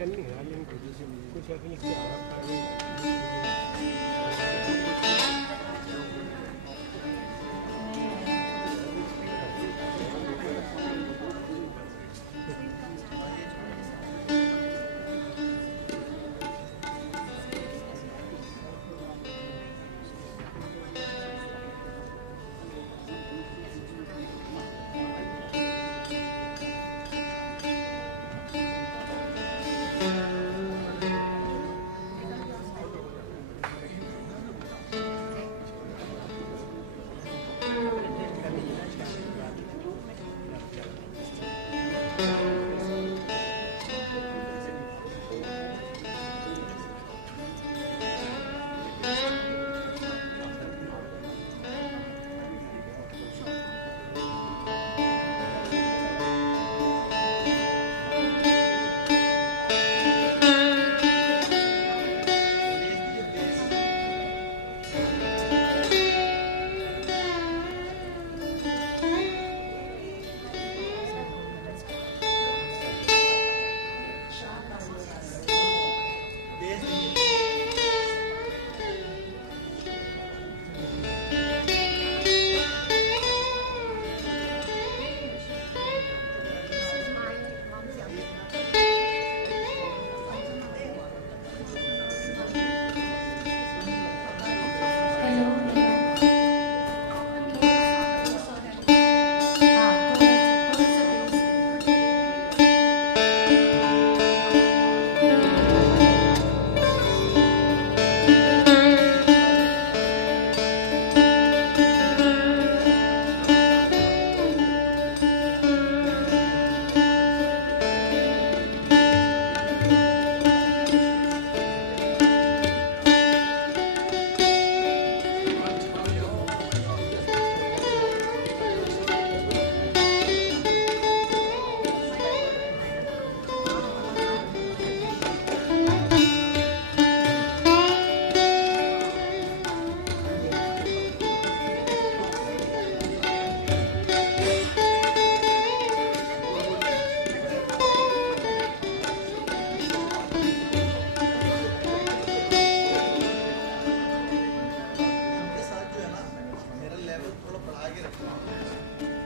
चलनी है रनिंग को जैसे कुछ अपनी क्या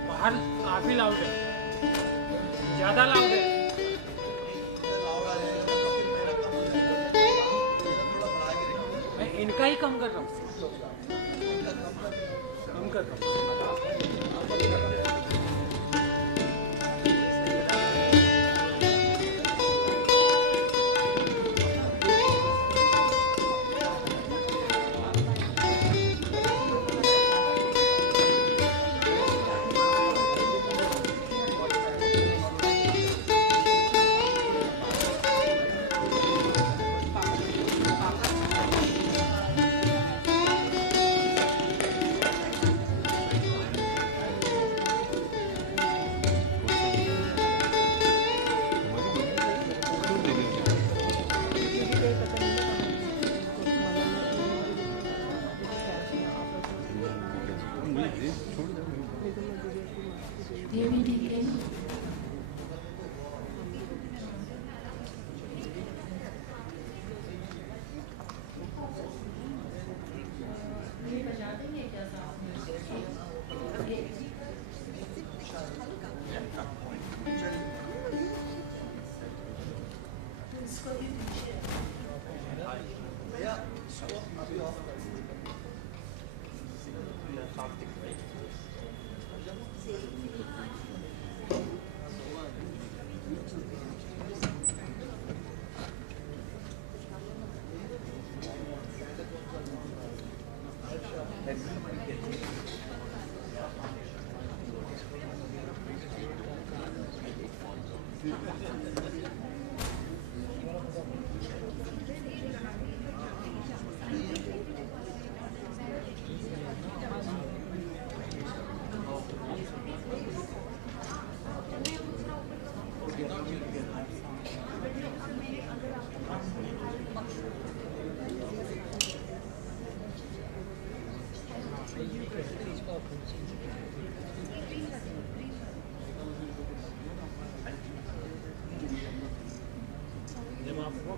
बाहर काफी लाउड है, ज्यादा लाउड है। मैं इनका ही कम कर रहा हूँ, कम कर रहा हूँ।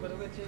बरोबर चे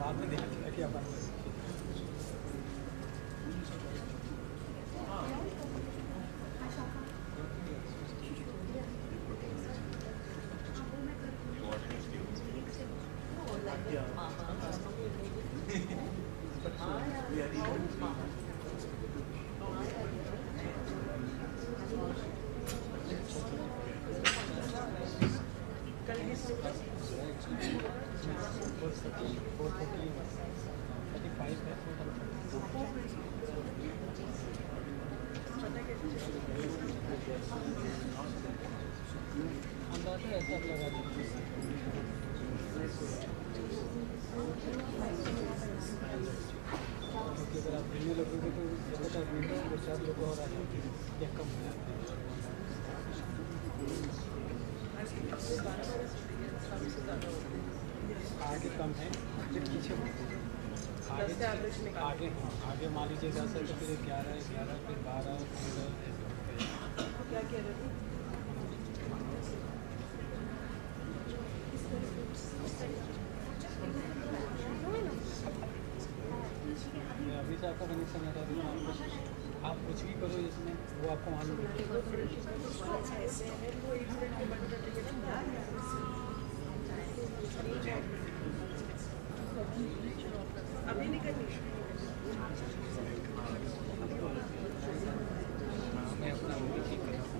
बाद में ध्यान रखिए क्या बात है आगे कम है फिर पीछे आगे आगे मान लीजिए 10 है तो फिर 11 फिर 12 क्या कह रहे थे अभी से आपका कनेक्शन है आप कुछ भी करो इसमें वो आपको मालूम है अभी नहीं करनी मैं अपना वो भी ठीक करूँ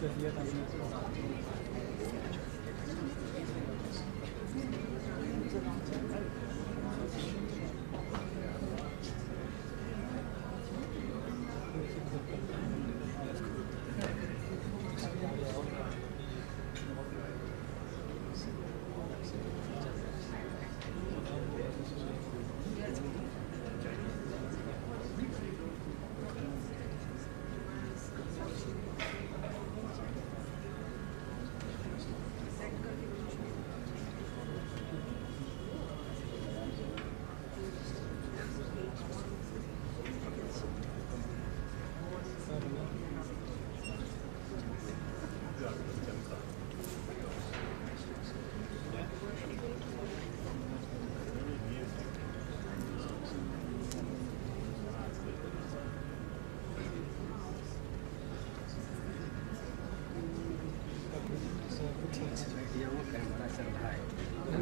कर दिया था हमने।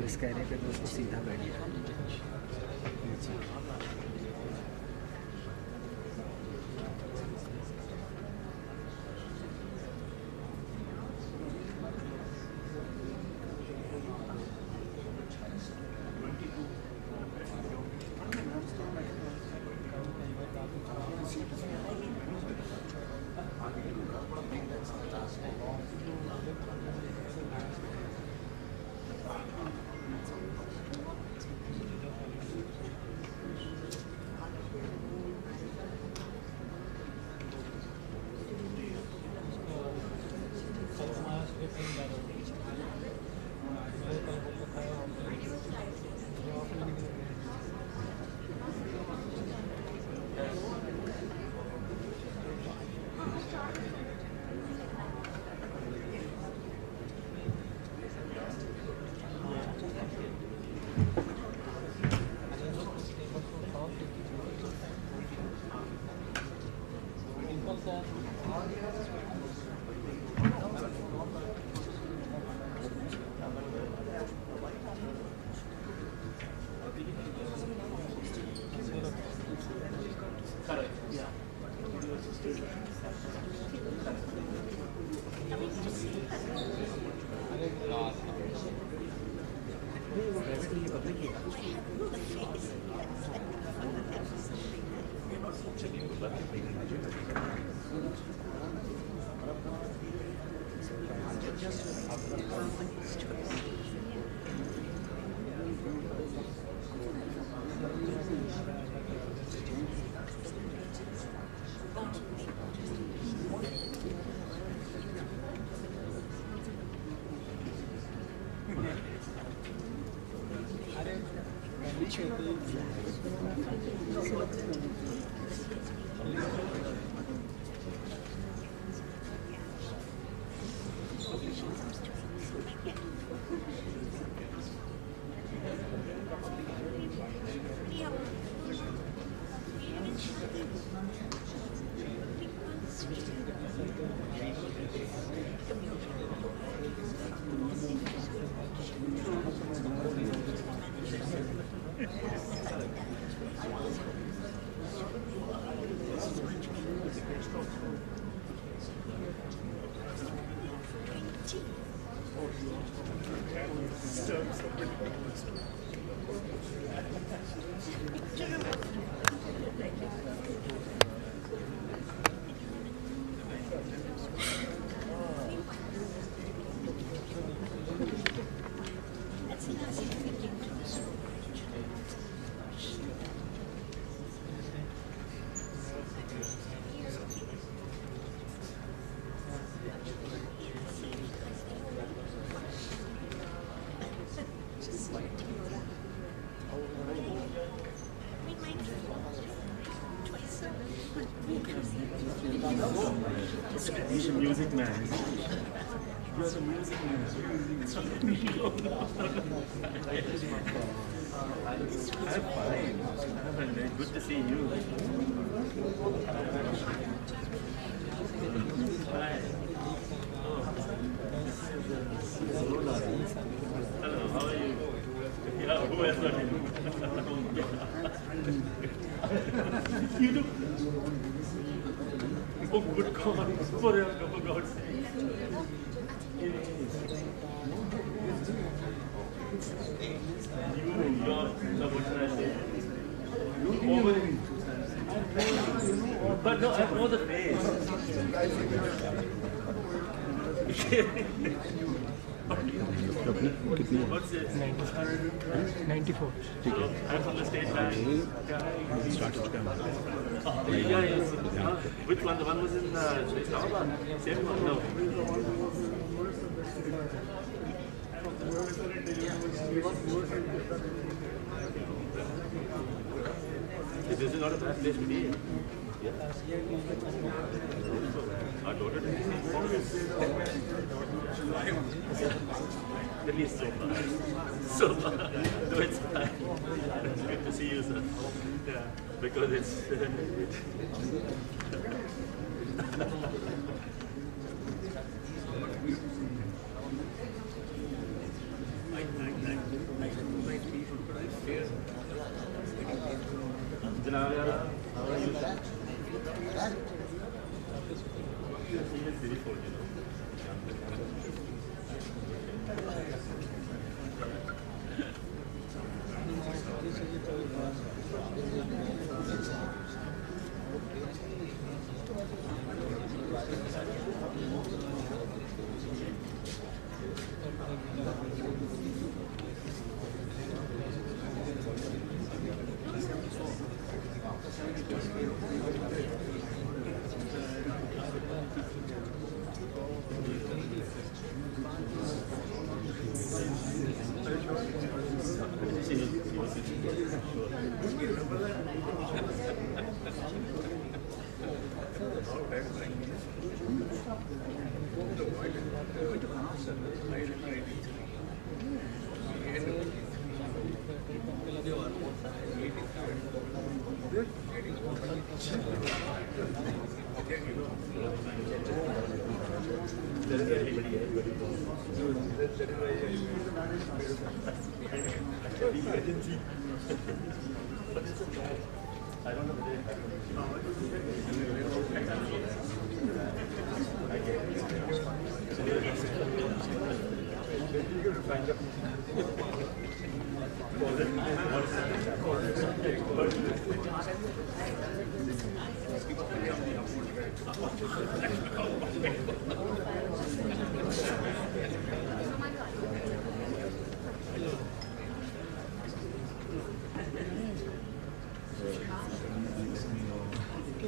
इस कैरे पे तो उसको सीधा बैठिए। He's a music man. You're the music man. It's not me. I'm fine. Good to see you. Hi. Hello, how are you? Yeah, who else are you? You do? Oh, good God, for God's sake. What should I say? But no, I know the face. What's it? 94. I'm from the state bank. Which one? The one was in Islamabad? Same one? No. This is not a bad place to be. Yeah. Our daughter did the same thing. At least so far. So far. No, it's fine. It's good to see you, sir. Yeah. Because it's... how are you? I don't know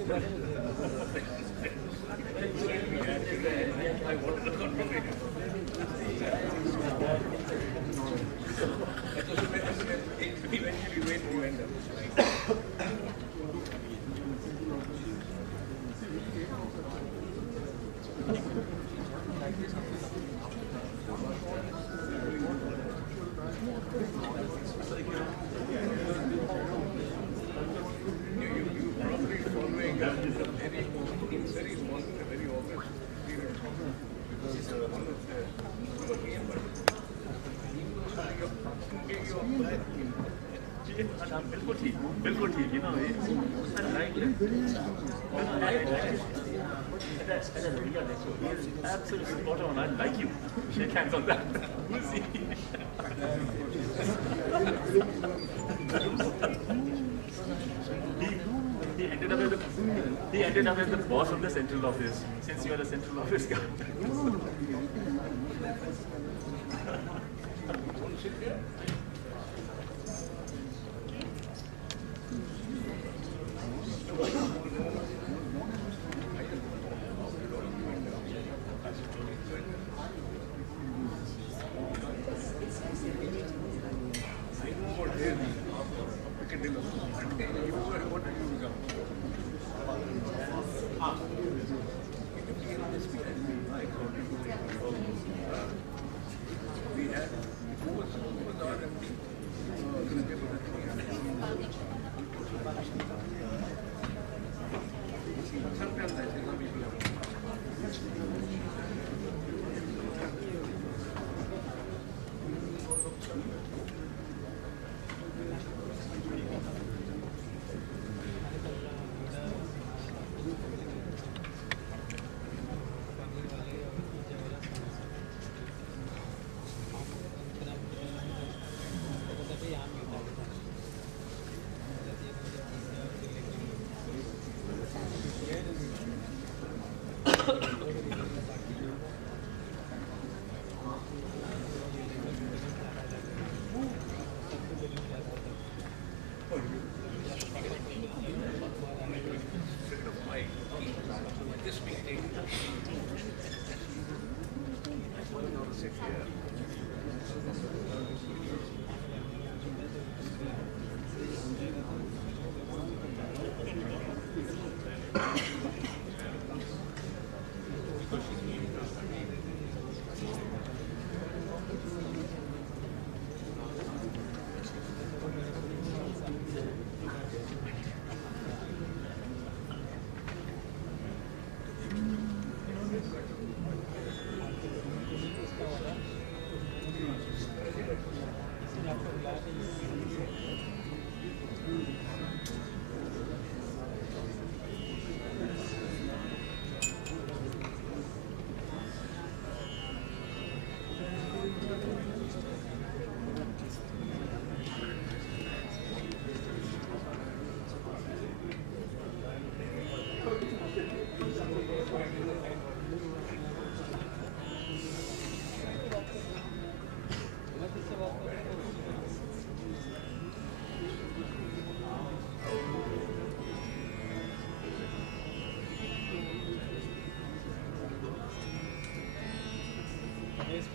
Okay, बिल्कुल ठीक you know I like it that's real he's absolutely spot on I like you shake hands on that see he ended up as the boss of the central office since you are the central office guy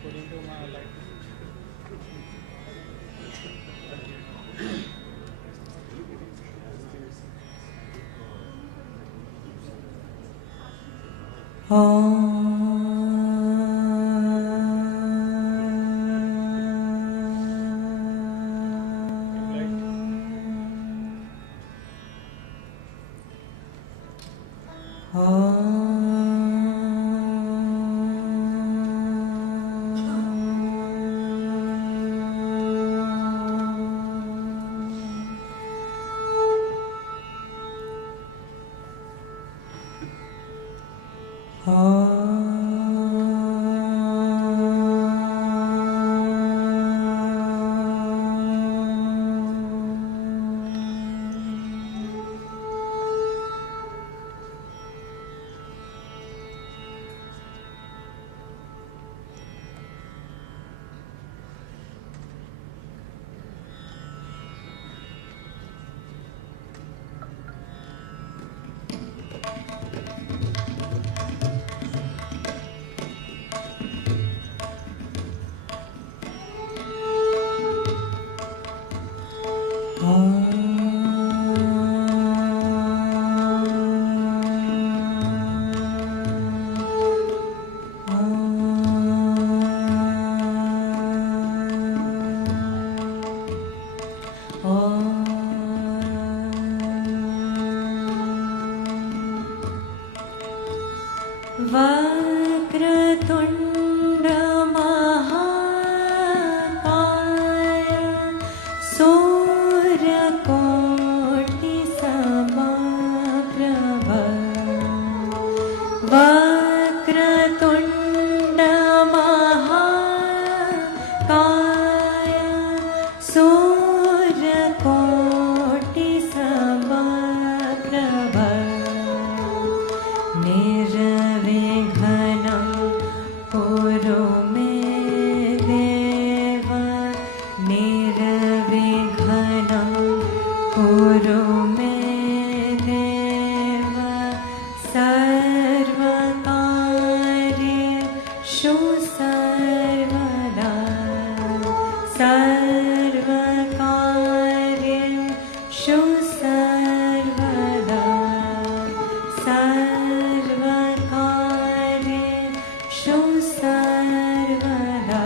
Putting to my life. वक्रतुण्ड महाकाय सूर्यकोटि समप्रभ वक्रतुण्ड महाकाय सूर्यकोटि समप्रभ निर्विघ्नं कुरु मे देव निर्विघ्नं कुरु मे देव सर्वकार्येषु सर्वदा सर्वकार्येषु सर्वदा सर्वकार्येषु सर्वदा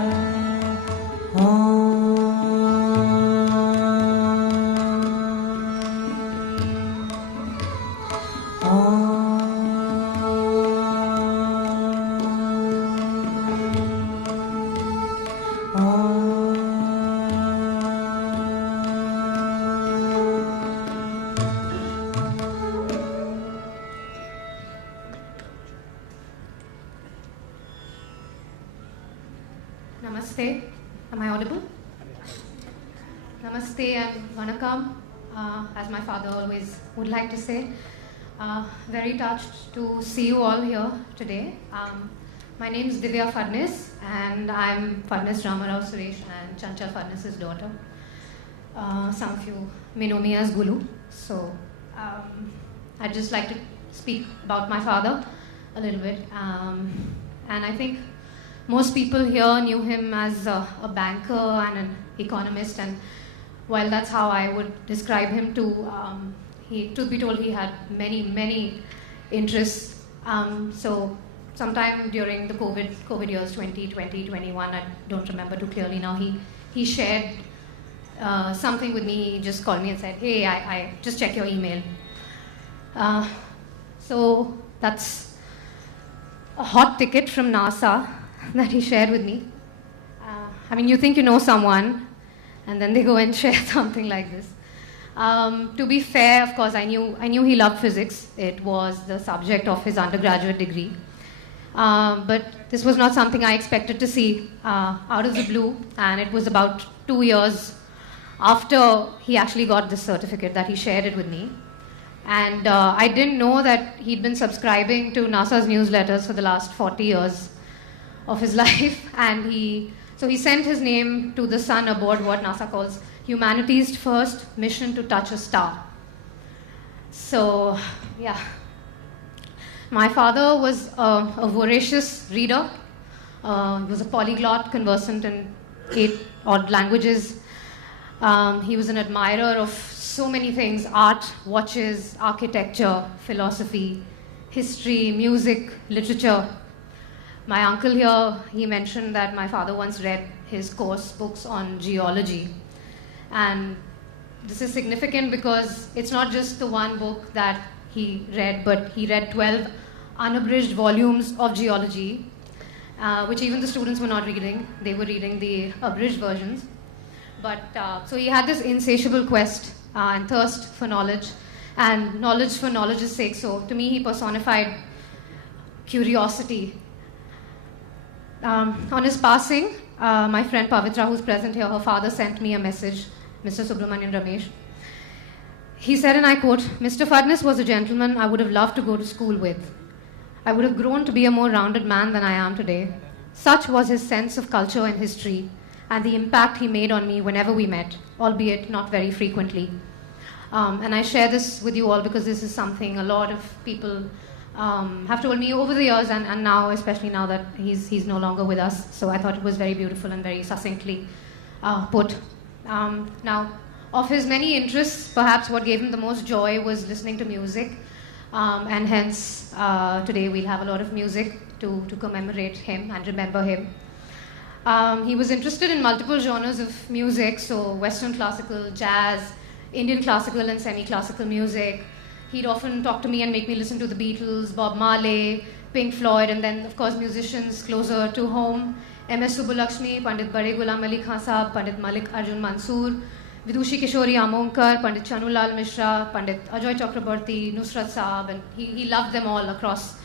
Namaste. Am I audible? Namaste and Vanakkam, as my father always would like to say. Very touched to see you all here today. My name is Divya Phadnis and I'm Phadnis Ramarao Suresh and Chanchal Phadnis' daughter. Some of you may know me as Gulu. So I'd just like to speak about my father a little bit. And I think most people here knew him as a banker and an economist, and while that's how I would describe him too, truth be told, he had many interests. So sometime during the COVID years, 2020, 21, I don't remember too clearly now, he shared something with me. He just called me and said, hey, I just check your email. So that's a hot ticket from NASA that he shared with me. I mean, you think you know someone, and then they go and share something like this. To be fair, of course, I knew he loved physics. It was the subject of his undergraduate degree. But this was not something I expected to see out of the blue, and it was about 2 years after he actually got this certificate that he shared it with me. And I didn't know that he'd been subscribing to NASA's newsletters for the last 40 years of his life, and he sent his name to the sun aboard what NASA calls humanity's first mission to touch a star. So, yeah. My father was a voracious reader. He was a polyglot, conversant in 8 odd languages. He was an admirer of so many things: art, watches, architecture, philosophy, history, music, literature. My uncle here, he mentioned that my father once read his course books on geology. And this is significant because it's not just the one book that he read, but he read 12 unabridged volumes of geology, which even the students were not reading. They were reading the abridged versions. But so he had this insatiable quest and thirst for knowledge, and knowledge for knowledge's sake. So to me, he personified curiosity. On his passing, my friend Pavitra, who's present here, her father sent me a message, Mr. Subramanian Ramesh. He said, and I quote, "Mr. Phadnis was a gentleman I would have loved to go to school with. I would have grown to be a more rounded man than I am today. Such was his sense of culture and history, and the impact he made on me whenever we met, albeit not very frequently." And I share this with you all because this is something a lot of people have told me over the years, and now, especially now that he's no longer with us. So I thought it was very beautiful and very succinctly put. Now, of his many interests, perhaps what gave him the most joy was listening to music. And hence, today we'll have a lot of music to commemorate him and remember him. He was interested in multiple genres of music, so Western classical, jazz, Indian classical and semi-classical music. He'd often talk to me and make me listen to the Beatles, Bob Marley, Pink Floyd, and then of course musicians closer to home, M.S. Subbulakshmi, Pandit Bade Ghulam Ali Khan Sahab, Pandit Malik Arjun Mansoor, Vidushi Kishori Amonkar, Pandit Chanulal Mishra, Pandit Ajoy Chakraborty, Nusrat Saab, and he loved them all across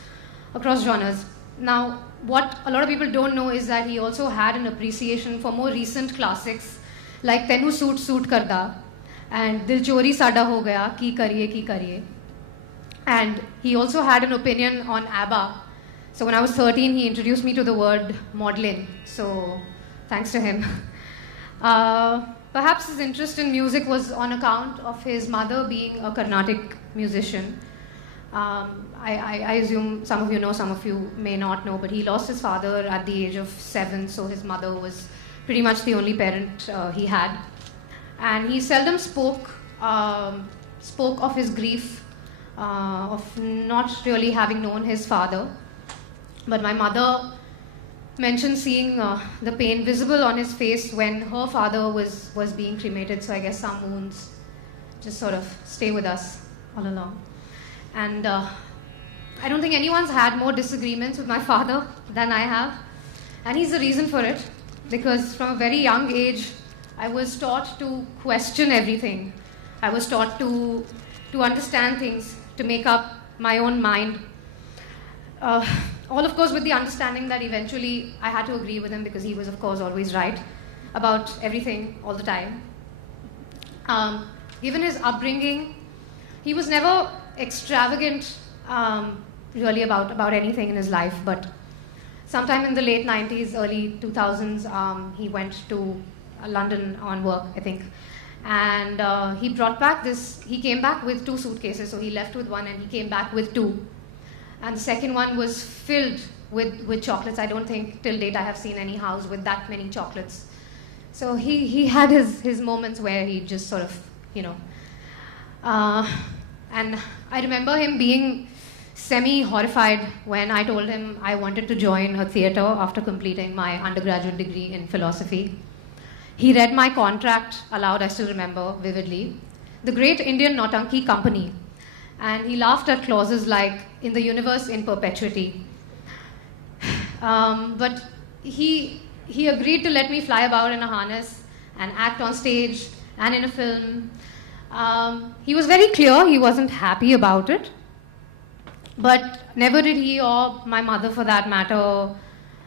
genres. Now, what a lot of people don't know is that he also had an appreciation for more recent classics like Tenu Soot Soot Karda and Dil Chori Sada Ho Gaya, Ki Kariye. And he also had an opinion on ABBA. So when I was 13, he introduced me to the word modeling. So thanks to him. Perhaps his interest in music was on account of his mother being a Carnatic musician. I assume some of you know, some of you may not know, but he lost his father at the age of 7, so his mother was pretty much the only parent he had. And he seldom spoke of his grief, of not really having known his father. But my mother mentioned seeing the pain visible on his face when her father was being cremated, so I guess some wounds just sort of stay with us all along. And I don't think anyone's had more disagreements with my father than I have. And he's the reason for it, because from a very young age, I was taught to question everything. I was taught to understand things, to make up my own mind. All, of course, with the understanding that eventually I had to agree with him because he was, of course, always right about everything all the time. Given his upbringing, he was never extravagant really about anything in his life, but sometime in the late 90s, early 2000s, he went to London on work, I think, and he came back with 2 suitcases, so he left with 1 and he came back with 2. And the second one was filled with chocolates. I don't think till date I have seen any house with that many chocolates. So he had his moments where he just sort of, and I remember him being semi-horrified when I told him I wanted to join a theatre after completing my undergraduate degree in philosophy. He read my contract aloud, I still remember vividly. The Great Indian Nautanki Company. And he laughed at clauses like, in the universe in perpetuity. But he agreed to let me fly about in a harness and act on stage and in a film. He was very clear he wasn't happy about it. But never did he, or my mother for that matter,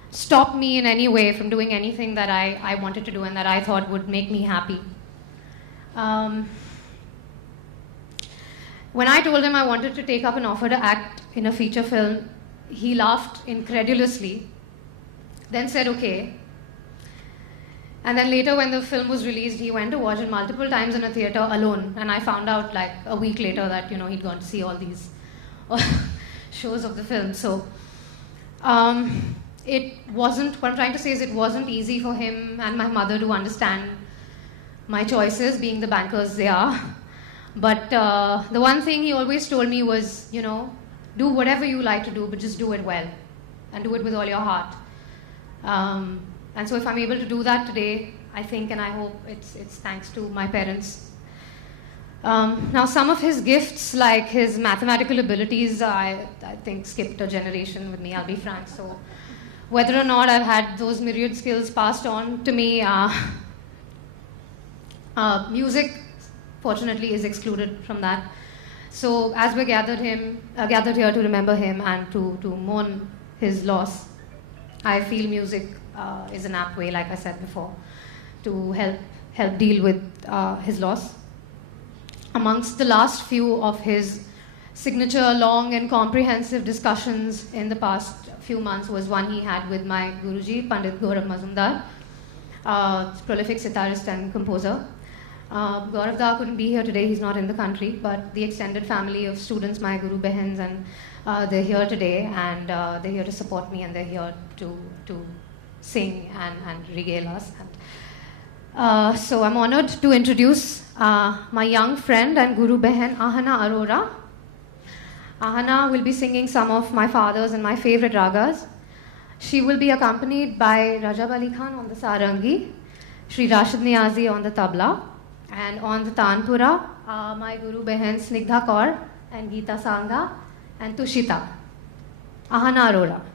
stop me in any way from doing anything that I wanted to do and that I thought would make me happy. When I told him I wanted to take up an offer to act in a feature film, he laughed incredulously, then said okay. And then later when the film was released, he went to watch it multiple times in a theater alone, and I found out like a week later that he'd gone to see all these shows of the film. So it wasn't, what I'm trying to say is it wasn't easy for him and my mother to understand my choices, being the bankers they are. But the one thing he always told me was, do whatever you like to do, but just do it well. And do it with all your heart. And so if I'm able to do that today, I think and I hope it's thanks to my parents. Now some of his gifts, like his mathematical abilities, I think skipped a generation with me, I'll be frank. So whether or not I've had those myriad skills passed on to me, music, fortunately, is excluded from that. So as we're gathered here to remember him and to mourn his loss, I feel music is an apt way, like I said before, to help deal with his loss. Amongst the last few of his signature long and comprehensive discussions in the past few months was one he had with my Guruji, Pandit Gaurav Mazumdar, prolific sitarist and composer. Gaurav Da couldn't be here today, he's not in the country, but the extended family of students, my Guru Behens, and they're here today, and they're here to support me, and they're here to sing and regale us. And, so I'm honored to introduce my young friend and Guru Behen, Ahana Arora. Ahana will be singing some of my father's and my favorite ragas. She will be accompanied by Rajab Ali Khan on the sarangi, Sri Rashid Niazi on the tabla, and on the tanpura, my Guru Behen Snigdha Kaur and Geeta Sanga and Tushita. Ahana Arora.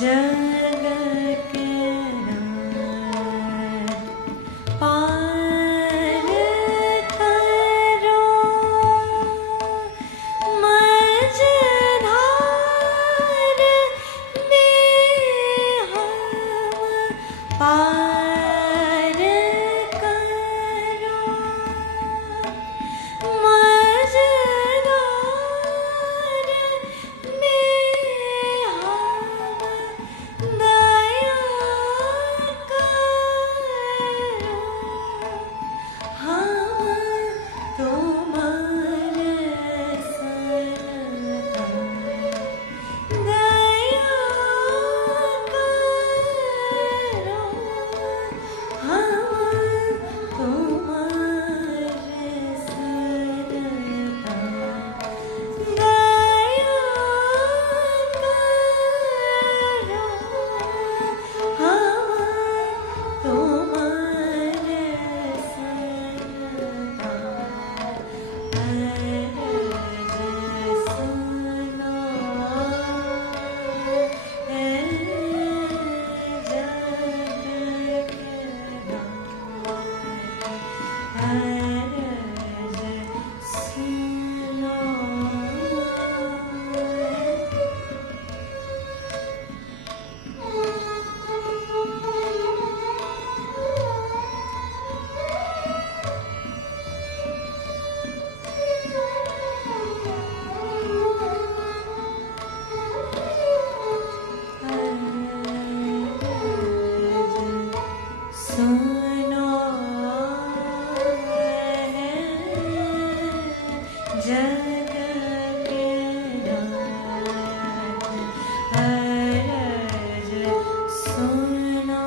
जग के नाथ पार करो मझधार में हम पार करो मझधार में हम दया करो हम तुम्हारे सरदार दया करो हम तुम्हारे सरदार दया करो हम तुम्हारे सरदार अर्ज सुनो है जग के नाथ अर्ज सुनो सुनो है जग के नाथ अर्ज सुनो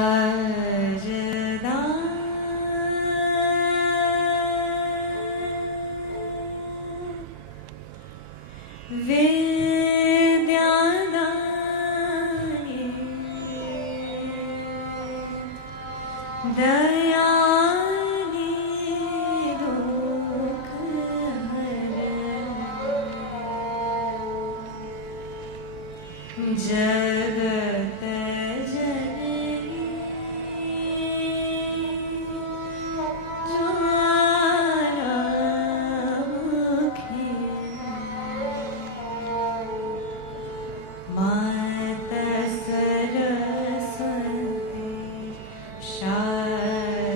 शारदा विद्यादायिनी दयानी दुख हर जगत जननी ज्वालामुखी माता Saraswati Sharda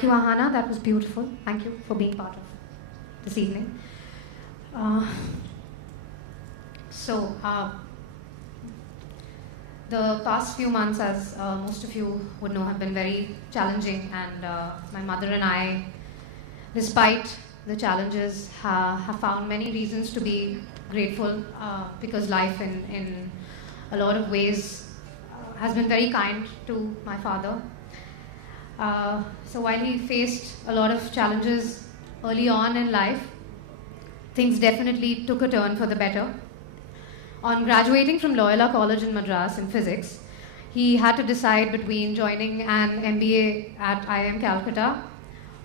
Thank you, Ahana. That was beautiful. Thank you for being part of this evening. The past few months, as most of you would know, have been very challenging, and my mother and I, despite the challenges, have found many reasons to be grateful because life, in a lot of ways, has been very kind to my father. So while he faced a lot of challenges early on in life, things definitely took a turn for the better. On graduating from Loyola College in Madras in physics, he had to decide between joining an MBA at IIM Calcutta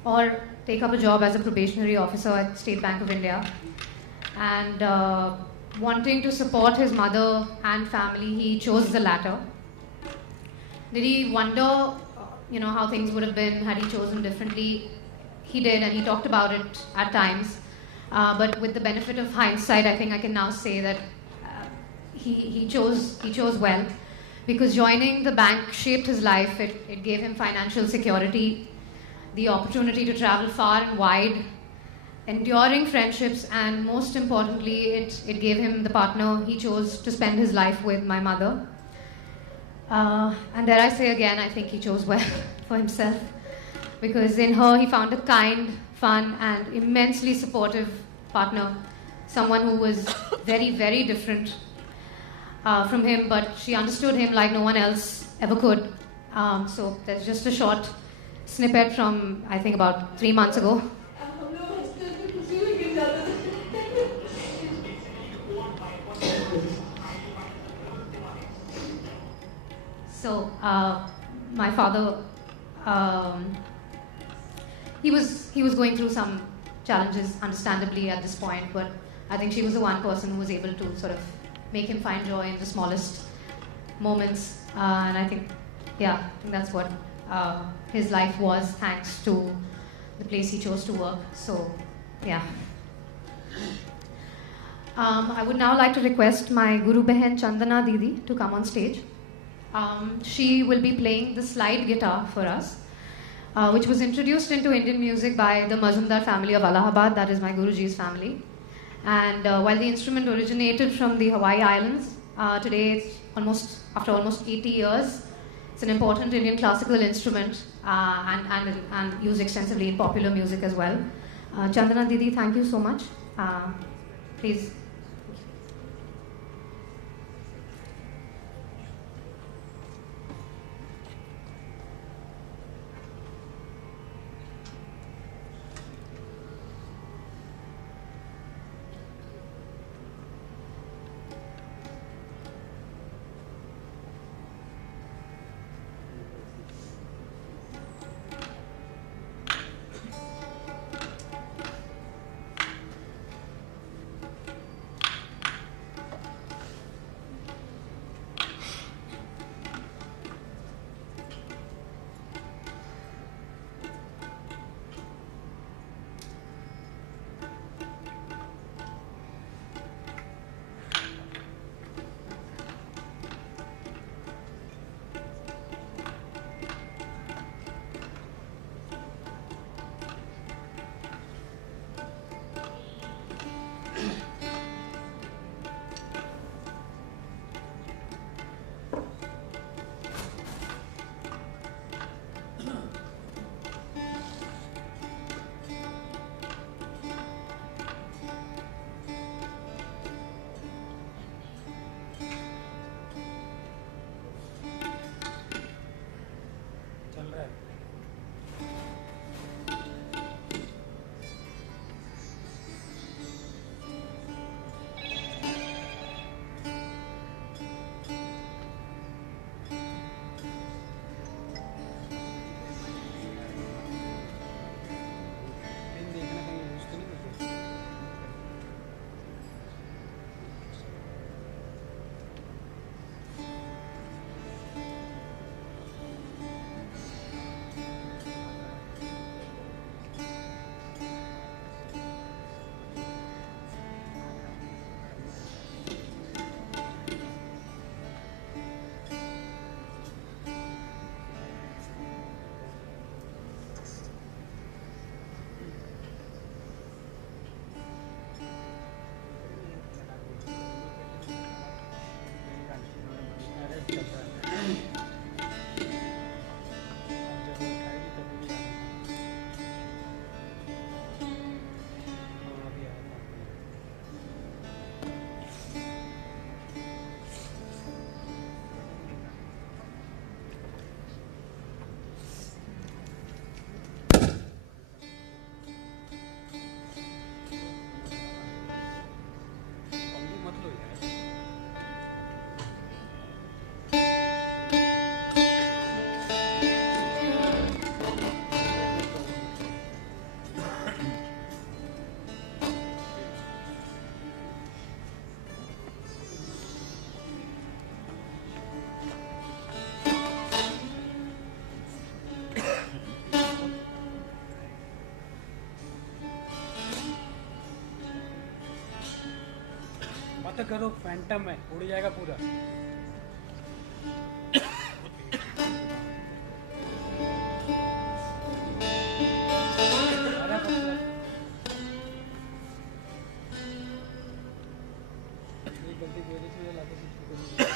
or take up a job as a probationary officer at State Bank of India. And wanting to support his mother and family, he chose the latter. Did he wonder, how things would have been had he chosen differently? He did, and he talked about it at times. But with the benefit of hindsight, I think I can now say that he chose well, because joining the bank shaped his life. It gave him financial security, the opportunity to travel far and wide, enduring friendships, and most importantly, it gave him the partner he chose to spend his life with, my mother. And dare I say again, I think he chose well for himself, because in her he found a kind, fun, and immensely supportive partner, someone who was very, very different from him, but she understood him like no one else ever could. So there's just a short snippet from, I think, about 3 months ago. So my father, he was going through some challenges, understandably, at this point, but I think she was the one person who was able to sort of make him find joy in the smallest moments, and I think that's what his life was, thanks to the place he chose to work. So, yeah. I would now like to request my Guru Behen Chandana Didi to come on stage. She will be playing the slide guitar for us, which was introduced into Indian music by the Mazumdar family of Allahabad, that is my Guruji's family. And while the instrument originated from the Hawaii Islands, today it's after almost 80 years, it's an important Indian classical instrument and used extensively in popular music as well. Chandana Didi, thank you so much. Please. चल रहा है। अब जब वो उठाएगी तब भी आएगी। हाँ, अभी आया था। पंगी मत लो यार। मत करो, फैंटम है, उड़ जाएगा पूरा। अरे पत्थर। ये गलती की वजह से ये लाके कुछ कर नहीं दिया।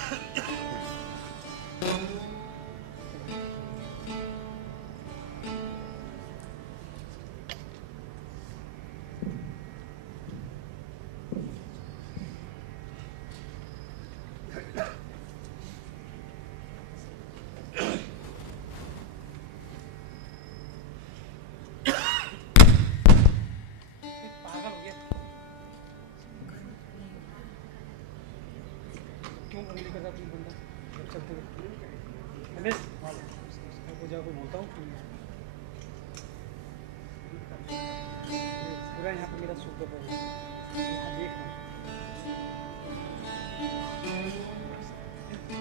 पागल हो गया। क्यों उंगली कर रहा तू बंदा जब चलते हुए? रमेश, मैं पूजा को बोलता हूँ पूरा यहाँ पे मेरा सूट कर रहा है। यहाँ देख ना।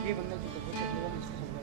ये बंदा जो कर रहा है इसको समझा।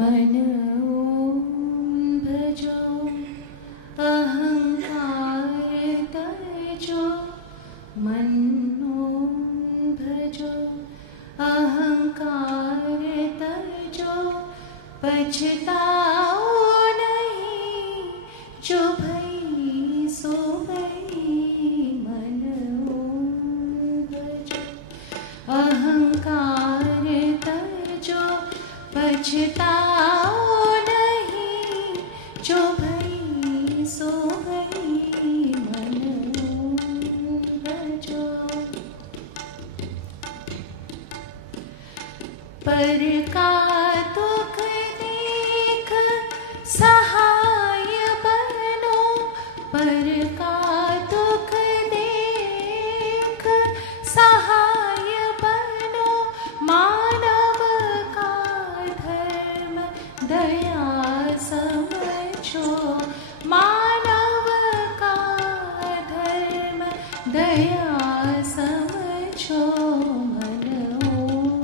मन ओम भजो अहंकार तजो मन ओम भजो अहंकार तजो पछताओ नहीं जो भई सो भई मन ओम भजो अहंकार तजो पछताओ नहीं जो भई सो भई मन ओम भजो पर का दुख देख सहाय बनो पर का दुख देख सहाय बनो मानव का धर्म दया समझो मानव का धर्म दया समझो मन ओम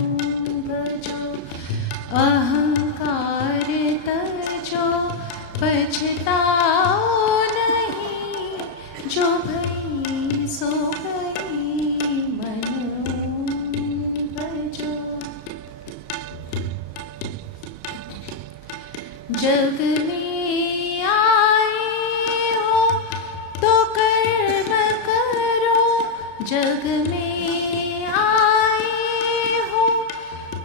भजो अहंकार तजो पछताओ नहीं जो भई सो भई मन ओम भजो जग में आए हो तो कर्म करो जग में आए हो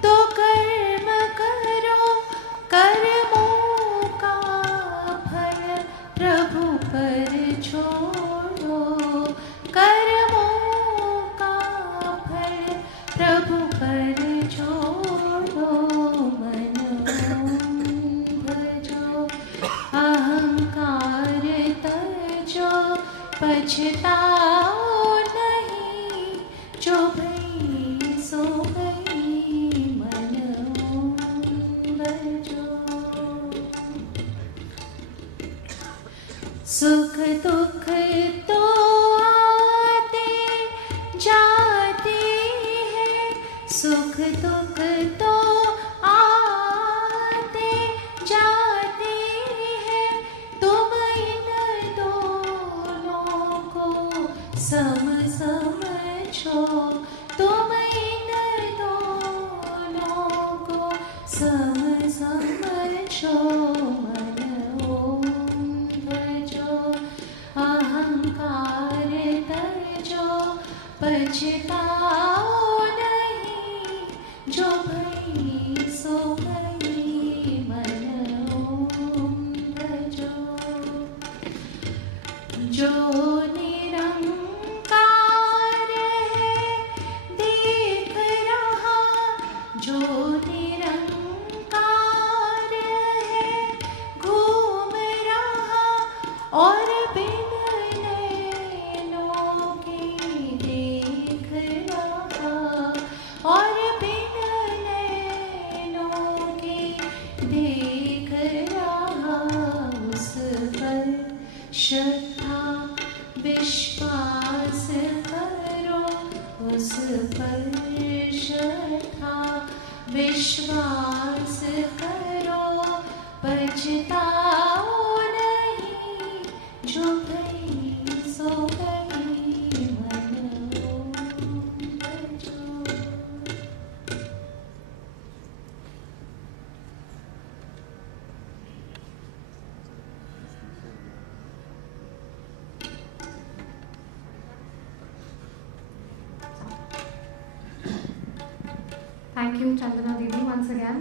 तो कर्म करो कर्मों का फल प्रभु पर छोड़ो कर्मों का फल प्रभु पर छोड़ो मन ओम भजो अहंकार तजो पछताओ नहीं जो भई सो भई मन ओम भजो सुख दुख तो आते जाते हैं सुख दुख तो आते जाते हैं तुम इन दोनों को सम समझो तुम इन दोनों को सम समझो मन ओम भजो अहंकार तजो पछताओ नहीं जो भई सो भई मन ओम भजो जो निरंकार है देख रहा जो निरंकार है घूम रहा और बिन नैनों के देख रहा और बिन नैनों के देख रहा उस पर श्रद्धा विश्वास करो उस पर श्रद्धा विश्वास करो पछताओ नहीं जो भई सो भई मन ओम भजो Thank you, Chandana Didi, once again.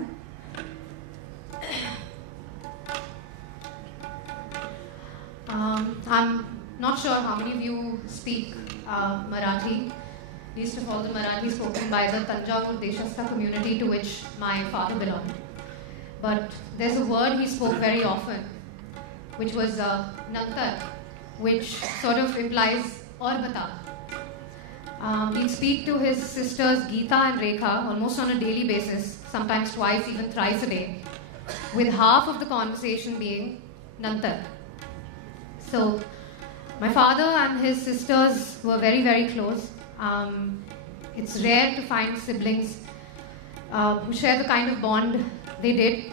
I'm not sure how many of you speak Marathi, least of all the Marathi spoken by the Tanjavur Deshastha community to which my father belonged. But there's a word he spoke very often, which was Nantar, which sort of implies aur bata. He'd speak to his sisters Geeta and Rekha almost on a daily basis, sometimes twice, even thrice a day, with half of the conversation being Nantar. So, my father and his sisters were very, very close. It's rare to find siblings who share the kind of bond they did.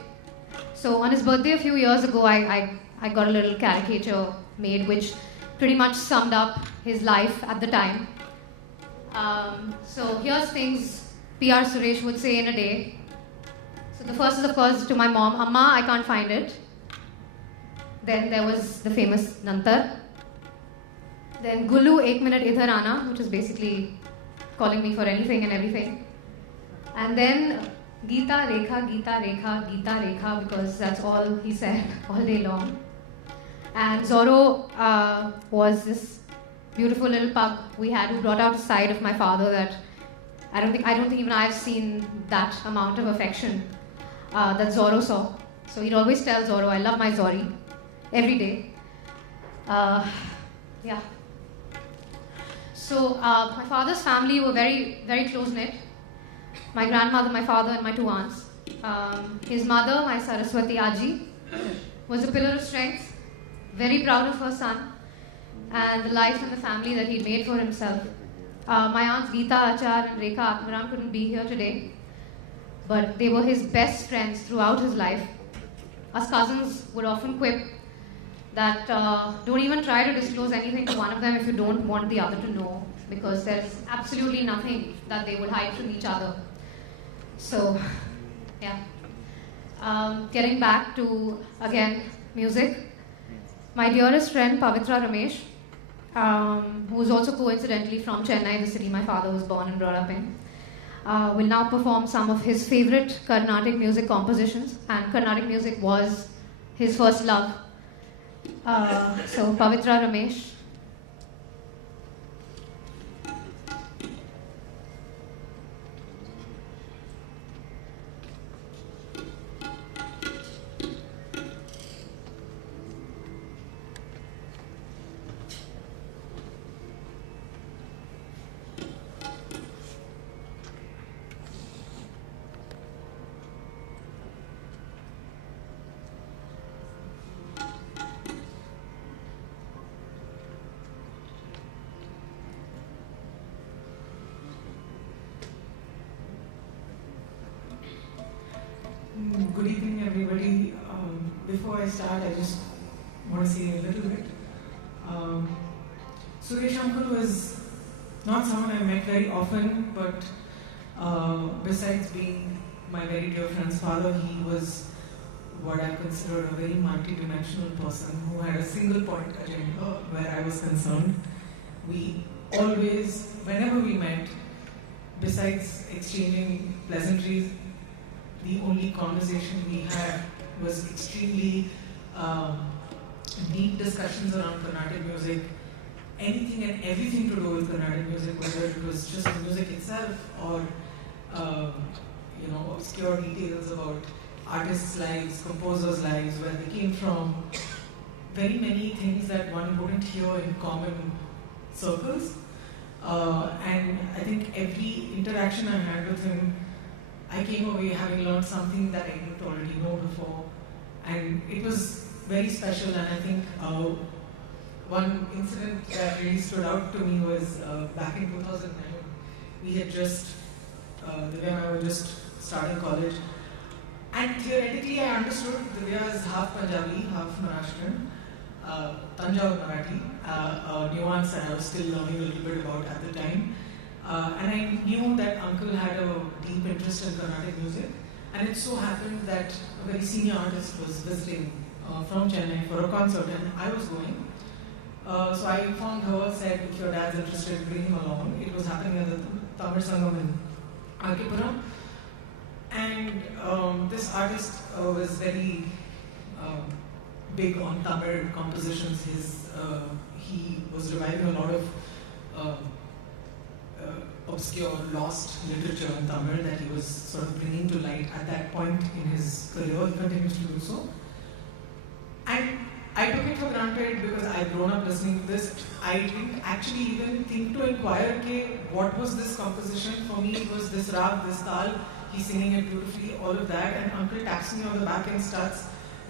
So on his birthday a few years ago, I got a little caricature made which pretty much summed up his life at the time. So here's things PR Suresh would say in a day. So the first is of course to my mom, Amma, I can't find it. Then there was the famous Nantar. Then Gulu, 8 minute idhar aana, which is basically calling me for anything and everything. And then Gita Rekha, Gita Rekha, Gita Rekha, because that's all he said all day long. And Zorro was this beautiful little pug we had who brought out a side of my father that I don't think even I've seen that amount of affection that Zorro saw. So he'd always tell Zorro, I love my Zori, every day. Yeah. So my father's family were very, very close-knit. My grandmother, my father, and my 2 aunts. His mother, my Saraswati Aji, was a pillar of strength, very proud of her son, and the life and the family that he made for himself. My aunts Geeta Achar and Rekha Atmaram couldn't be here today, but they were his best friends throughout his life. Us cousins would often quip that don't even try to disclose anything to one of them if you don't want the other to know, because there's absolutely nothing that they would hide from each other. So, yeah. Getting back to, again, music. My dearest friend, Pavitra Ramesh, who is also coincidentally from Chennai, the city my father was born and brought up in, will now perform some of his favorite Carnatic music compositions, and Carnatic music was his first love. So, Pavitra Ramesh. Good evening, everybody. Before I start, I just want to say a little bit. Suresh Uncle was not someone I met very often, but besides being my very dear friend's father, he was what I consider a very multi-dimensional person who had a single point agenda where I was concerned. We always, whenever we met, besides exchanging pleasantries, the only conversation we had was extremely deep discussions around Carnatic music, anything and everything to do with Carnatic music, whether it was just the music itself or obscure details about artists' lives, composers' lives, where they came from, very many things that one wouldn't hear in common circles. And I think every interaction I had with him, I came away having learned something that I didn't already know before, and it was very special. And I think one incident that really stood out to me was back in 2009. We had just, Divya and I were just starting college, and theoretically I understood Divya is half Punjabi, half Maharashtrian, Tanjore Marathi, a nuance that I was still learning a little bit about at the time. And I knew that Uncle had a deep interest in Carnatic music, and it so happened that a very senior artist was visiting from Chennai for a concert, and I was going. So I informed her, said, if your dad's interested, bring him along. It was happening at the Tamil Sangam in Akipuram. And this artist was very big on Tamil compositions. He was reviving a lot of obscure, lost literature in Tamil that he was sort of bringing to light at that point in his career. He continues to do so. And I took it for granted because I'd grown up listening to this. I didn't actually even think to inquire, okay, what was this composition? For me, it was this rag, this tal, he's singing it beautifully, all of that. And Uncle taps me on the back and starts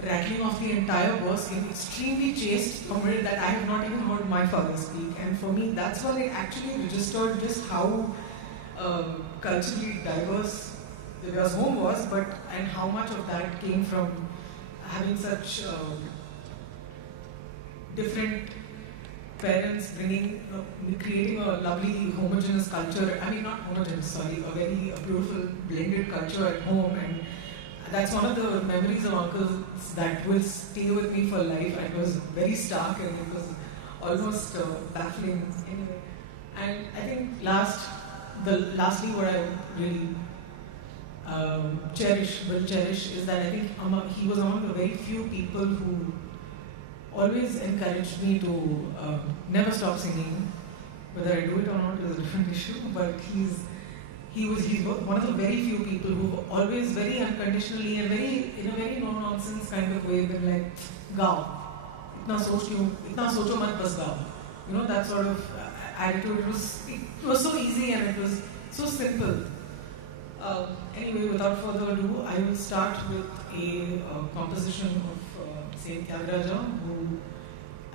rattling off the entire verse in extremely chaste Tamil that I have not even heard my father speak. And for me, that's when it actually registered just how culturally diverse Divya's home was, and how much of that came from having such different parents creating a lovely homogeneous culture. I mean, not homogeneous, sorry, a beautiful blended culture at home. And that's one of the memories of uncles that will stay with me for life. It was very stark and it was almost baffling anyway. And I think lastly what I really cherish is that I think he was among the very few people who always encouraged me to never stop singing. Whether I do it or not is a different issue, but he's one of the very few people who always very unconditionally and in a very no-nonsense kind of way been like, "Gao, itna socho mat bas gao." You know, that sort of attitude. It was so easy and it was so simple. Anyway, without further ado, I will start with a composition of Saint Tyagaraja, who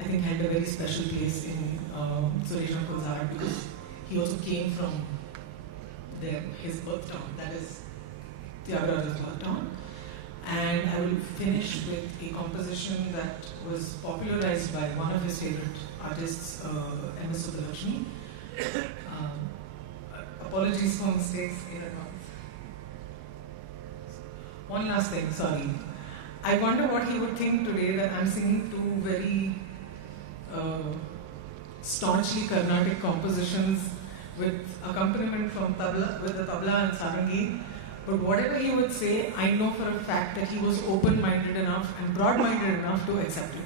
I think had a very special place in Suresh Uncle's heart because he also came from his birth town, that is Tyagaraja's birth town. And I will finish with a composition that was popularized by one of his favorite artists, M.S. Subbulakshmi. Apologies for mistakes in advance. One last thing, sorry. I wonder what he would think today that I'm singing two very staunchly Carnatic compositions with accompaniment from with the tabla and sarangi. But whatever he would say, I know for a fact that he was open-minded enough and broad-minded enough to accept it.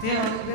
Thank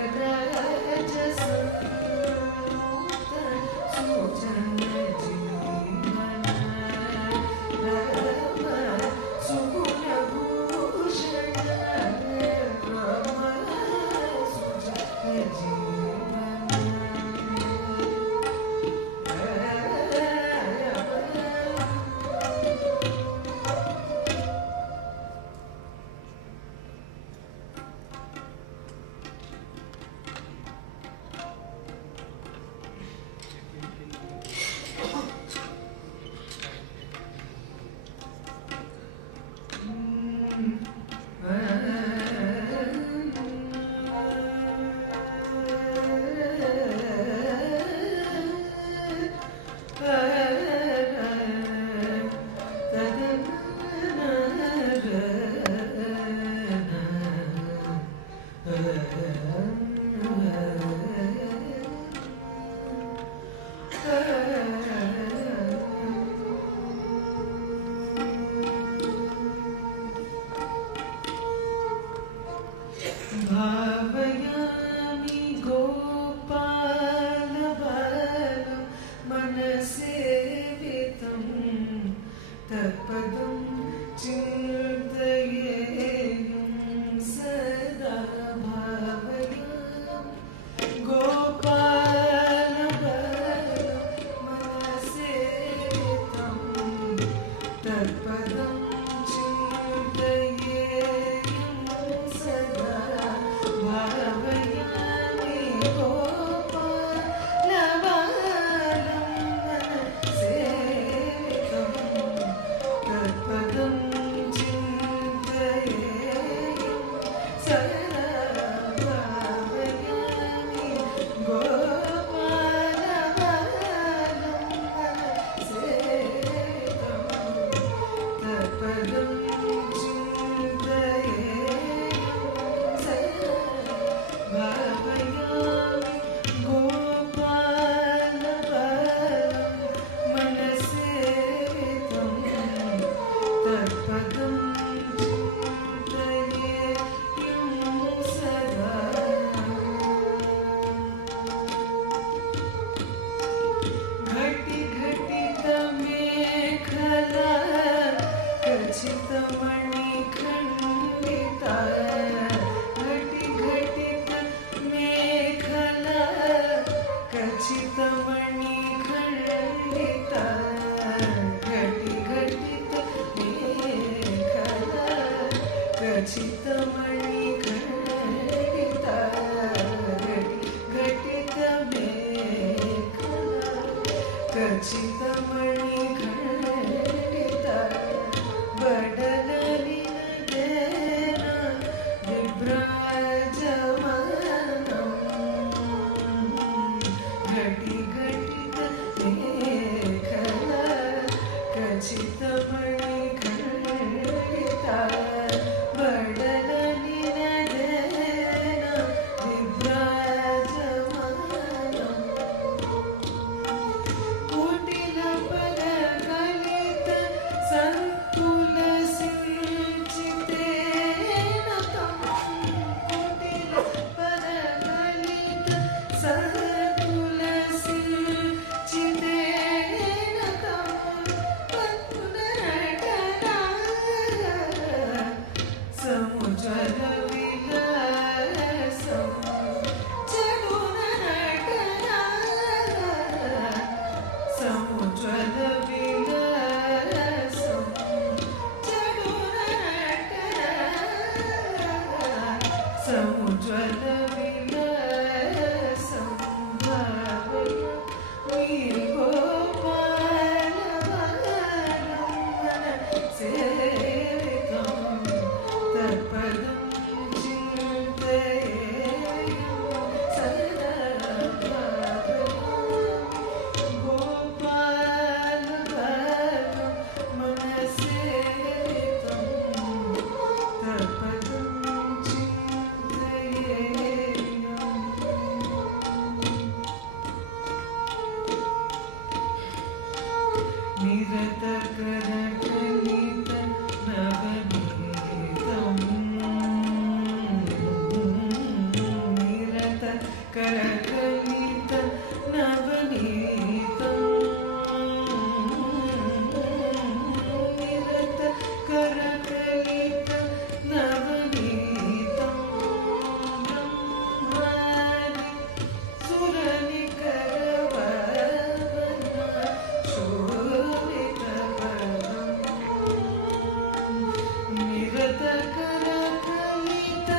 you. करकलित नवनीतं निरत करकलित नवनीतं ब्रह्मादि सुरनिकरवरवरन शोभितवरं निरत करकलित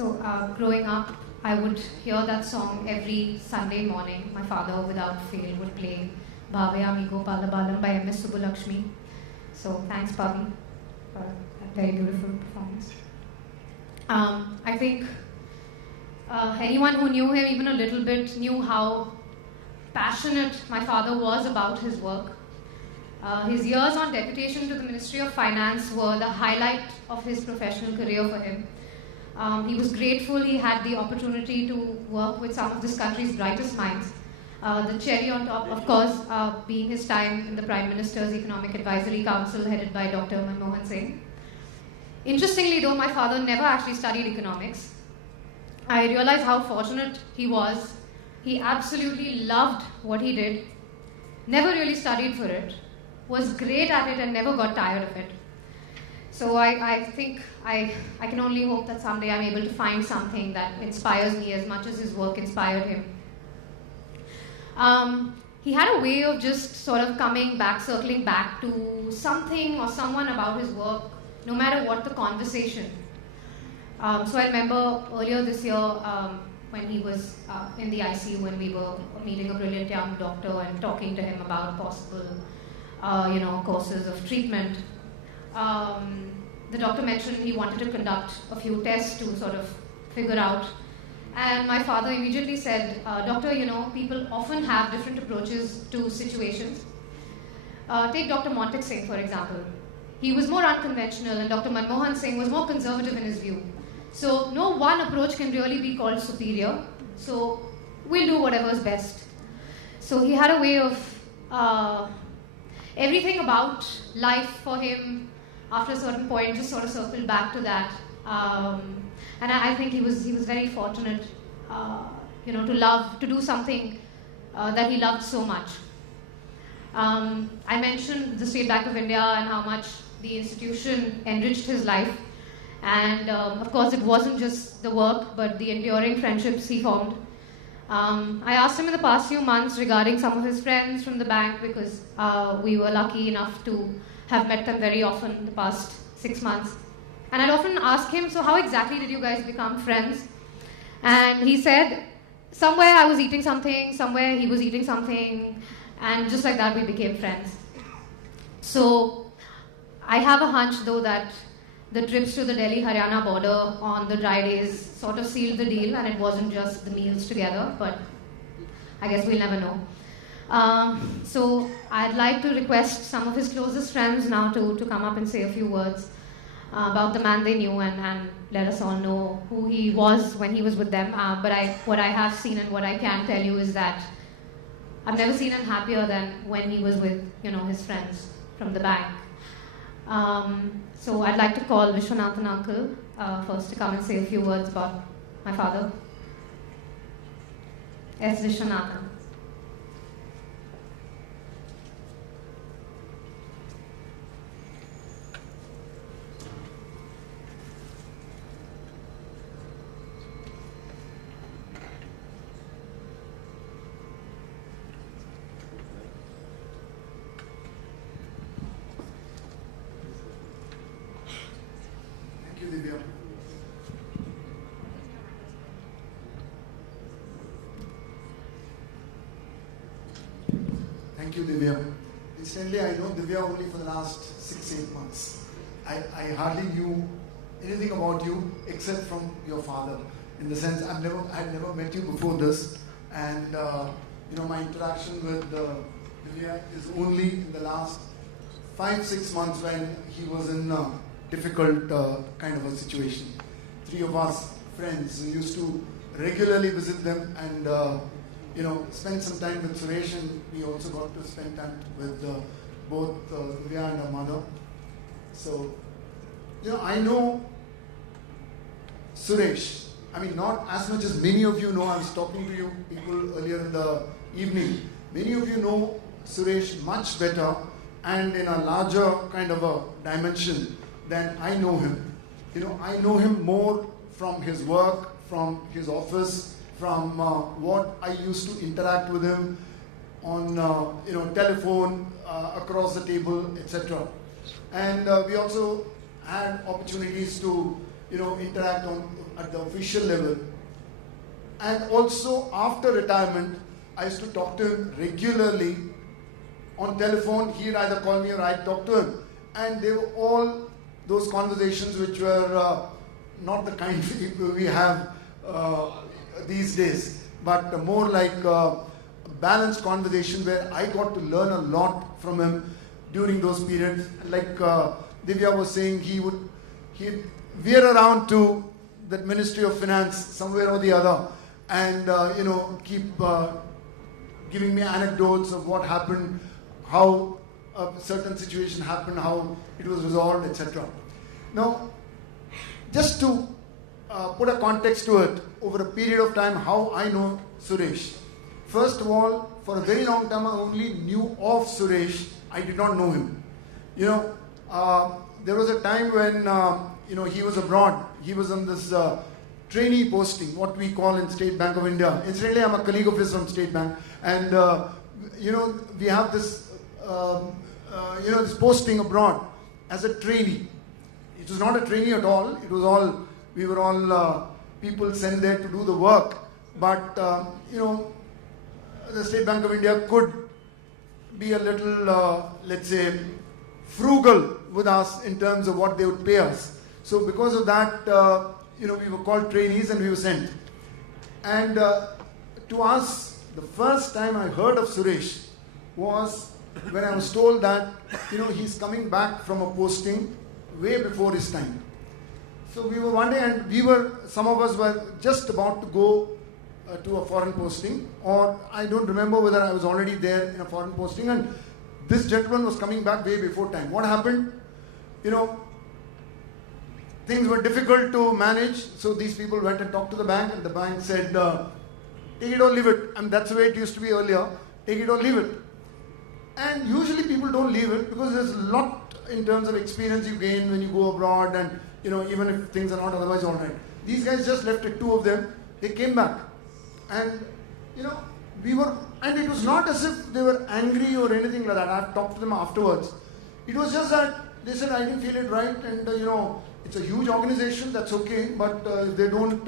So, growing up, I would hear that song every Sunday morning. My father, without fail, would play Bhave Amigo Palabalam by M.S. Subbulakshmi. So, thanks, Pavi, for that very beautiful performance. I think anyone who knew him even a little bit knew how passionate my father was about his work. His years on deputation to the Ministry of Finance were the highlight of his professional career for him. He was grateful he had the opportunity to work with some of this country's brightest minds. The cherry on top, of course, being his time in the Prime Minister's Economic Advisory Council headed by Dr. Manmohan Singh. Interestingly though, my father never actually studied economics. I realized how fortunate he was. He absolutely loved what he did, never really studied for it, was great at it and never got tired of it. So I think I can only hope that someday I'm able to find something that inspires me as much as his work inspired him. He had a way of just sort of circling back to something or someone about his work, no matter what the conversation. So I remember earlier this year when he was in the ICU when we were meeting a brilliant young doctor and talking to him about possible courses of treatment. The doctor mentioned he wanted to conduct a few tests to sort of figure out. And my father immediately said, Doctor, people often have different approaches to situations. Take Dr. Montek Singh, for example. He was more unconventional and Dr. Manmohan Singh was more conservative in his view. So no one approach can really be called superior. So we'll do whatever's best. So he had a way of everything about life for him after a certain point just sort of circled back to that. And I think he was very fortunate, to do something that he loved so much. I mentioned the State Bank of India and how much the institution enriched his life. And of course, it wasn't just the work, but the enduring friendships he formed. I asked him in the past few months regarding some of his friends from the bank because we were lucky enough to have met them very often in the past 6 months. And I'd often ask him, so how exactly did you guys become friends? And he said, somewhere I was eating something, somewhere he was eating something, and just like that we became friends. So I have a hunch though that the trips to the Delhi-Haryana border on the dry days sort of sealed the deal, and it wasn't just the meals together, but I guess we'll never know. So I'd like to request some of his closest friends now to come up and say a few words about the man they knew and let us all know who he was when he was with them. But what I have seen and what I can tell you is that I've never seen him happier than when he was with, his friends from the bank. So I'd like to call Vishwanathan uncle first to come and say a few words about my father. S. Vishwanathan. Thank you, Divya. Thank you, Divya. Incidentally, I know Divya only for the last 6-8 months. I hardly knew anything about you except from your father. In the sense, I'd never met you before this, and my interaction with Divya is only in the last 5-6 months when he was in a difficult kind of a situation. 3 of us friends who used to regularly visit them and spend some time with Suresh, and we also got to spend time with both Divya and her mother. So, I know Suresh. I mean, not as much as many of you know. I was talking to you people earlier in the evening. Many of you know Suresh much better and in a larger kind of a dimension than I know him. I know him more from his work, from his office, from what I used to interact with him on telephone, across the table, etc. And we also had opportunities to interact at the official level. And also after retirement, I used to talk to him regularly on telephone. He'd either call me or I'd talk to him. And they were all those conversations which were not the kind we have these days, but more like a balanced conversation where I got to learn a lot from him during those periods. Like Divya was saying, he'd veer around to that Ministry of Finance somewhere or the other and keep giving me anecdotes of what happened, how a certain situation happened, how it was resolved, etc. Now, just to put a context to it, over a period of time, how I know Suresh. First of all, for a very long time, I only knew of Suresh. I did not know him. There was a time when he was abroad. He was on this trainee posting, what we call in State Bank of India. Incidentally, I'm a colleague of his from State Bank, and we have this this posting abroad as a trainee. It was not a trainee at all. It was all, we were all people sent there to do the work. But the State Bank of India could be a little, let's say, frugal with us in terms of what they would pay us. So because of that, we were called trainees and we were sent. And to us, the first time I heard of Suresh was when I was told that, he's coming back from a posting way before his time. So we were one day, and some of us were just about to go to a foreign posting, or I don't remember whether I was already there in a foreign posting, and this gentleman was coming back way before time. What happened? Things were difficult to manage, so these people went and talked to the bank, and the bank said, take it or leave it. And that's the way it used to be earlier. Take it or leave it. And usually people don't leave it because there's a lot in terms of experience you gain when you go abroad, and even if things are not otherwise all right. These guys just left it, 2 of them. They came back. And, and it was not as if they were angry or anything like that. I've talked to them afterwards. It was just that, they said I didn't feel it right, and it's a huge organization, that's okay, but if they don't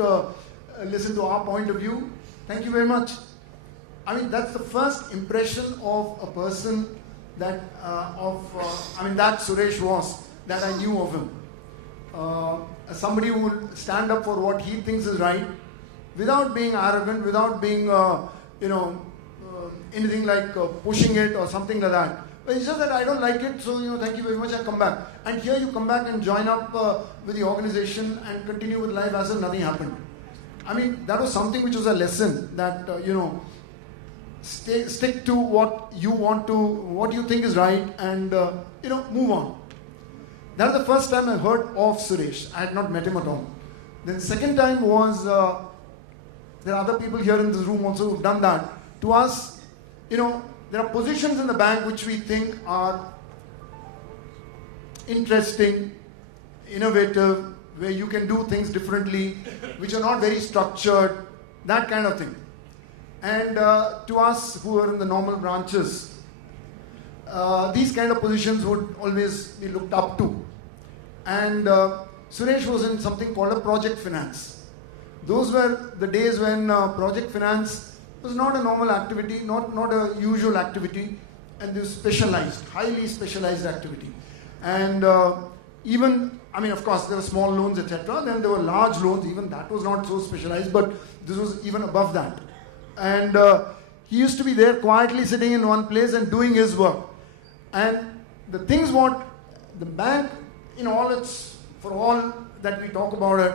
listen to our point of view, thank you very much. I mean, that's the first impression of a person that, that Suresh was, that I knew of him. Somebody who would stand up for what he thinks is right, without being arrogant, without being, anything like pushing it or something like that. But it's just that I don't like it, so thank you very much, I come back. And here you come back and join up with the organization and continue with life as if nothing happened. I mean, that was something which was a lesson that, stick to what you want to, what you think is right, and, move on. That was the first time I heard of Suresh. I had not met him at all. Then the second time was, there are other people here in this room also who've done that. To us, there are positions in the bank which we think are interesting, innovative, where you can do things differently, which are not very structured, that kind of thing. And to us who are in the normal branches, these kind of positions would always be looked up to. And Suresh was in something called a project finance. Those were the days when project finance was not a normal activity, not a usual activity, and this specialized, highly specialized activity. And even, of course, there were small loans, etc. Then there were large loans, even that was not so specialized, but this was even above that. And he used to be there quietly sitting in one place and doing his work. And the things what the bank, in all its, for all that we talk about it,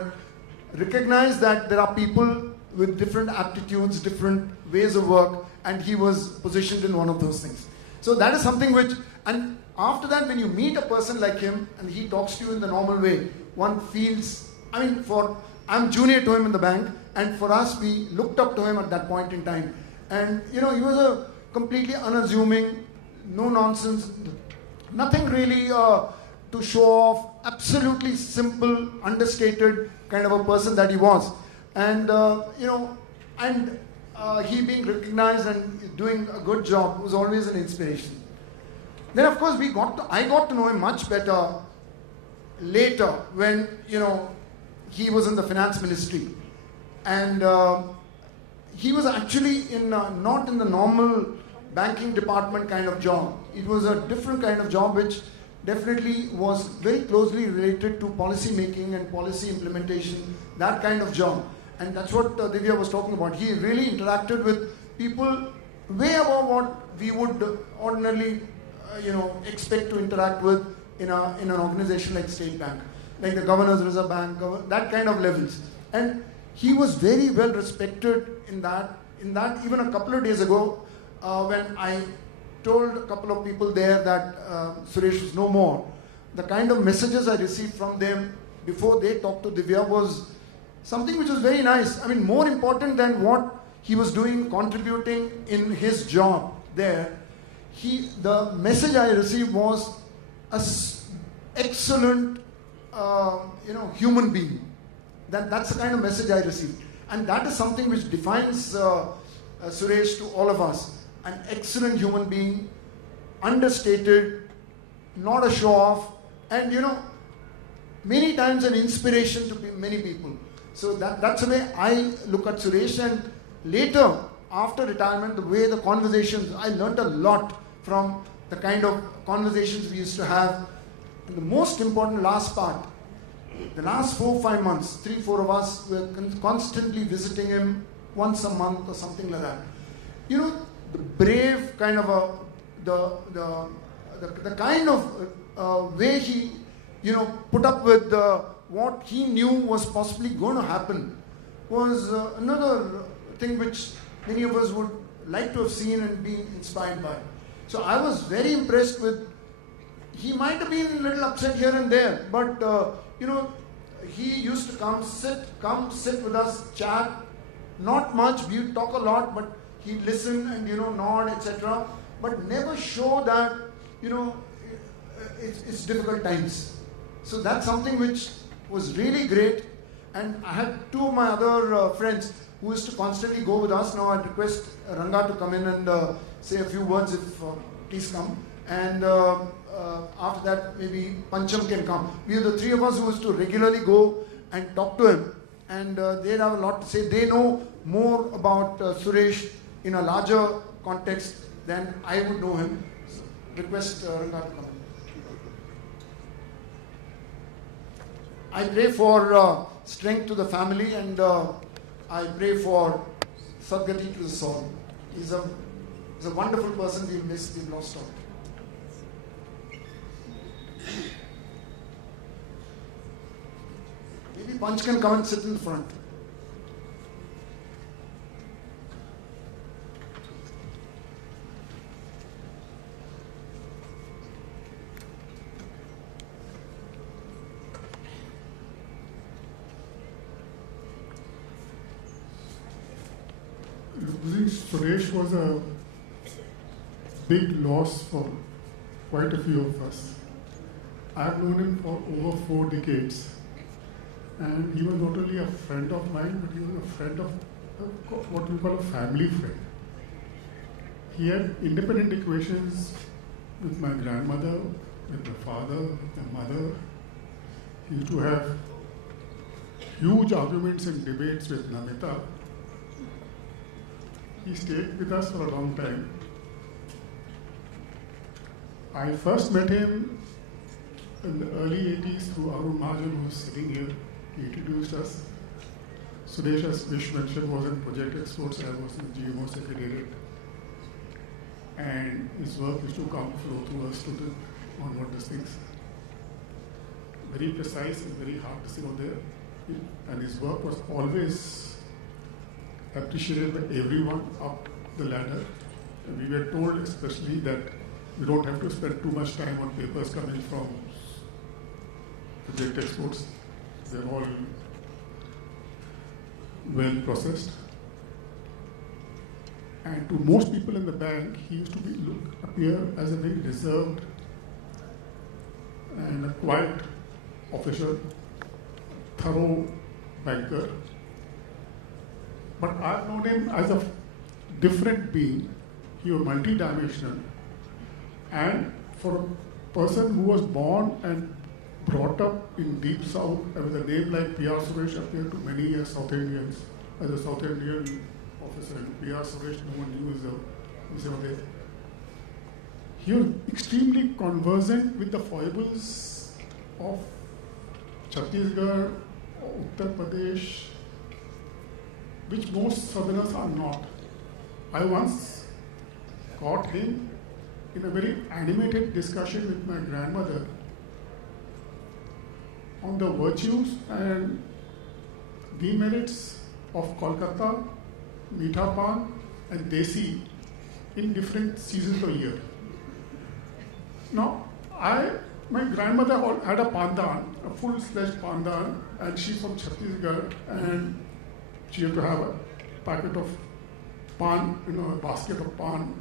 recognize that there are people with different aptitudes, different ways of work, and he was positioned in one of those things. So that is something which, and after that when you meet a person like him and he talks to you in the normal way, one feels, I'm junior to him in the bank, and for us we looked up to him at that point in time. And he was a completely unassuming, no nonsense, nothing really to show off, absolutely simple, understated kind of a person that he was. And, he being recognized and doing a good job was always an inspiration. Then, of course, I got to know him much better later when, he was in the finance ministry. And he was actually not in the normal banking department kind of job. It was a different kind of job which definitely was very closely related to policy making and policy implementation, that kind of job. And that's what Divya was talking about. He really interacted with people way above what we would ordinarily, expect to interact with in an organization like State Bank, like the Governor's Reserve Bank, that kind of levels. And he was very well respected in that. Even a couple of days ago, when I told a couple of people there that Suresh was no more, the kind of messages I received from them before they talked to Divya was something which was very nice. More important than what he was doing, contributing in his job there, the message I received was an excellent, human being. That's the kind of message I received. And that is something which defines Suresh to all of us. An excellent human being, understated, not a show-off, and many times an inspiration to many people. So that's the way I look at Suresh. And later, after retirement, the way the conversations, I learned a lot from the kind of conversations we used to have. And the most important last part, the last 4-5 months, 3-4 of us were constantly visiting him once a month or something like that. The brave kind of the kind of way he, put up with what he knew was possibly going to happen was another thing which many of us would like to have seen and be inspired by. So I was very impressed with, he might have been a little upset here and there, but he used to come sit with us, chat, not much, we talk a lot, but he'd listen and nod, etc. But never show that it's difficult times. So that's something which was really great. And I had two of my other friends who used to constantly go with us. Now I'd request Ranga to come in and say a few words if please come. And after that maybe Pancham can come. We are the three of us who used to regularly go and talk to him, and they have a lot to say. They know more about Suresh in a larger context than I would know him. So, request Ranga to come in. I pray for strength to the family, and I pray for Sadgati to the soul. He's a wonderful person. We've lost out. Maybe Panch can come and sit in the front. Losing Suresh was a big loss for quite a few of us. I've known him for over 4 decades, and he was not only a friend of mine, but he was a friend of what we call a family friend. He had independent equations with my grandmother, with my father, with my mother. He used to have huge arguments and debates with Namita. He stayed with us for a long time. I first met him in the early 80s through Arun Mahajan, who was sitting here. He introduced us. Suresh, as Vish mentioned, was in Project Exports. I was in GMO Secretariat. And his work used to come flow through us to the onward these things. Very precise and very hard to see out there. And his work was always appreciated by everyone up the ladder. And we were told especially that we don't have to spend too much time on papers coming from Project Exports. They're all well processed. And to most people in the bank, he used to appear as a very reserved and a quiet official, thorough banker. But I've known him as a different being. He was multidimensional. And for a person who was born and brought up in Deep South, with a name like P.R. Suresh appeared to many South Indians. As a South Indian officer, P.R. Suresh, no one knew is there. He was extremely conversant with the foibles of Chhattisgarh, Uttar Pradesh, which most Southerners are not. I once caught him in a very animated discussion with my grandmother on the virtues and demerits of Kolkata, Meetha Pan and Desi in different seasons of the year. Now, my grandmother had a pandan, a full-fledged pandan, and she's from Chhattisgarh, and she had to have a packet of pan, a basket of pan.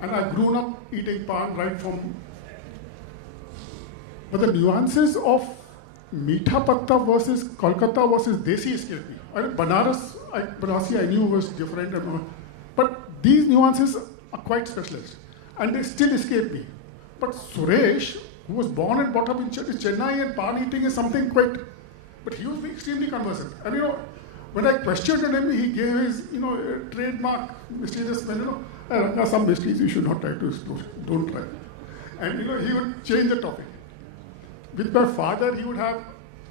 And I've grown up eating pan right from. But the nuances of Meetha Patta versus Kolkata versus Desi escaped me. Banarasi I knew was different, but these nuances are quite specialized, and they still escape me. But Suresh, who was born and brought up in Chennai, and pan eating is something quite. But he was extremely conversant, and when I questioned him, he gave his trademark mysterious smell. There are some mysteries you should not try to explore. Don't try. And he would change the topic. With my father, he would have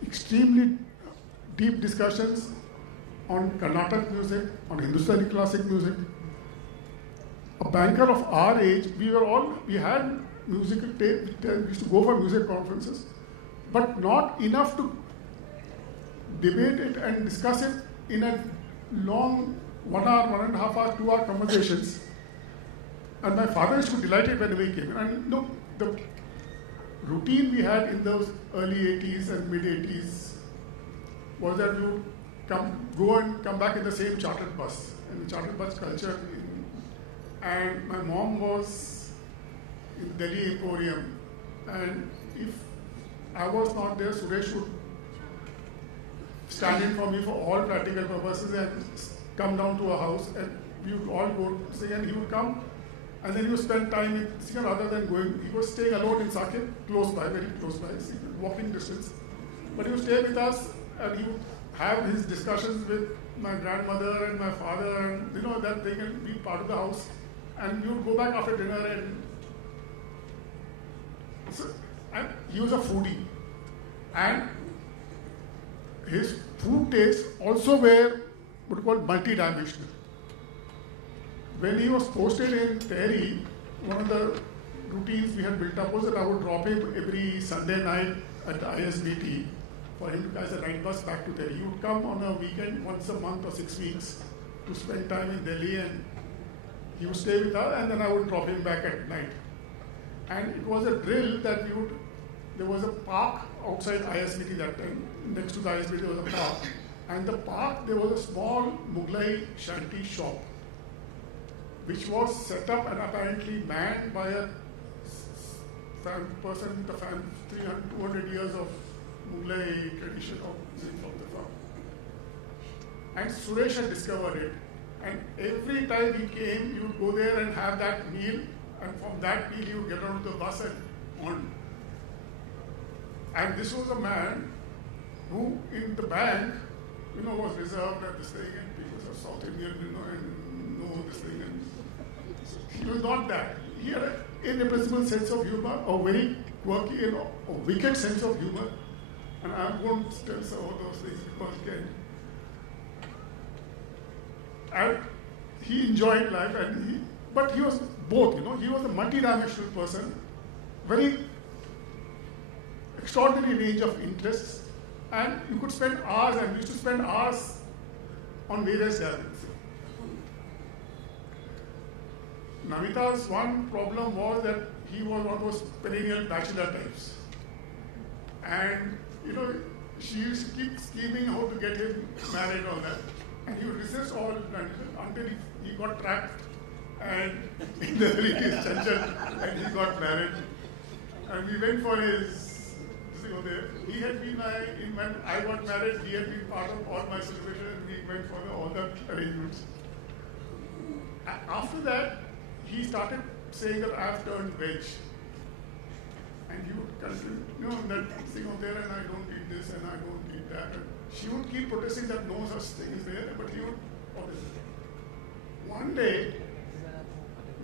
extremely deep discussions on Carnatic music, on Hindustani classic music. A banker of our age, we had musical tape, we used to go for music conferences, but not enough to debate it and discuss it in a long 1 hour, 1.5 hour, 2 hour conversations. And my father used to be delighted whenever he came in. And the routine we had in those early 80s and mid 80s was that we would go and come back in the same chartered bus, and the chartered bus culture. And my mom was in Delhi Emporium, and if I was not there, Suresh would stand in for me for all practical purposes and come down to our house, and we would all go sing, and he would come And then he would spend time in Singha rather than going. He was staying alone in Saket, close by, very close by, walking distance. But he would stay with us and he would have his discussions with my grandmother and my father, and that they can be part of the house. And we would go back after dinner and he was a foodie. And his food tastes also were what we call multi-dimensional. When he was posted in Terry, one of the routines we had built up was that I would drop him every Sunday night at the ISBT for him to catch the night bus back to Delhi. He would come on a weekend once a month or 6 weeks to spend time in Delhi, and he would stay with us, and then I would drop him back at night. And it was a drill that there was a park outside ISBT that time. Next to the ISBT there was a park. And the park, there was a small Mughlai shanty shop, which was set up and apparently manned by a person with a 200 years of Mughlai tradition of the farm. And Suresh had discovered it. And every time he came, he would go there and have that meal, and from that meal he would get onto the bus and on. And this was a man who in the bank, was reserved at this thing, and people said South Indian, and know this thing. And he was not that. He had an irrepressible sense of humor, a very quirky and a wicked sense of humor. And I won't tell some of those things because again. And he enjoyed life, but he was both, he was a multi-dimensional person, very extraordinary range of interests, and you could spend hours, and we used to spend hours on various gatherings. Namita's one problem was that he was one of those perennial bachelor types. And, she used to keep scheming how to get him married, all that. And he would resist all until he got trapped and in the religious jungle, and he got married. And we went for his thing over there. He had been, when I got married, he had been part of all my celebrations, and we went for all the arrangements. After that, he started saying that I have turned veg. And he would continue, that thing over there, and I don't eat this, and I don't eat that. And she would keep protesting that no such thing is there, but he would always. One day,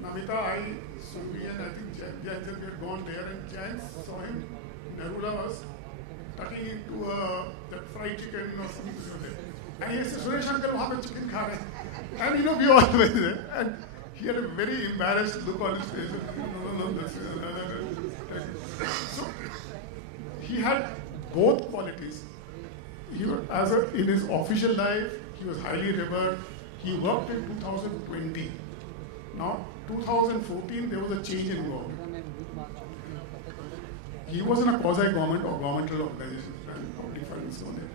Namita, Sumi, and I think Jan we had gone there, and Jan saw him. Narula was tucking into that fried chicken or something over there. And he said, Suresh uncle, wahan pe chicken kha rahe. And we all went there. And he had a very embarrassed look on his face. So he had both qualities. He was, in his official life, he was highly revered. He worked in 2020. Now, 2014, there was a change in government. He was in a quasi-government or governmental organization, and public funds on it.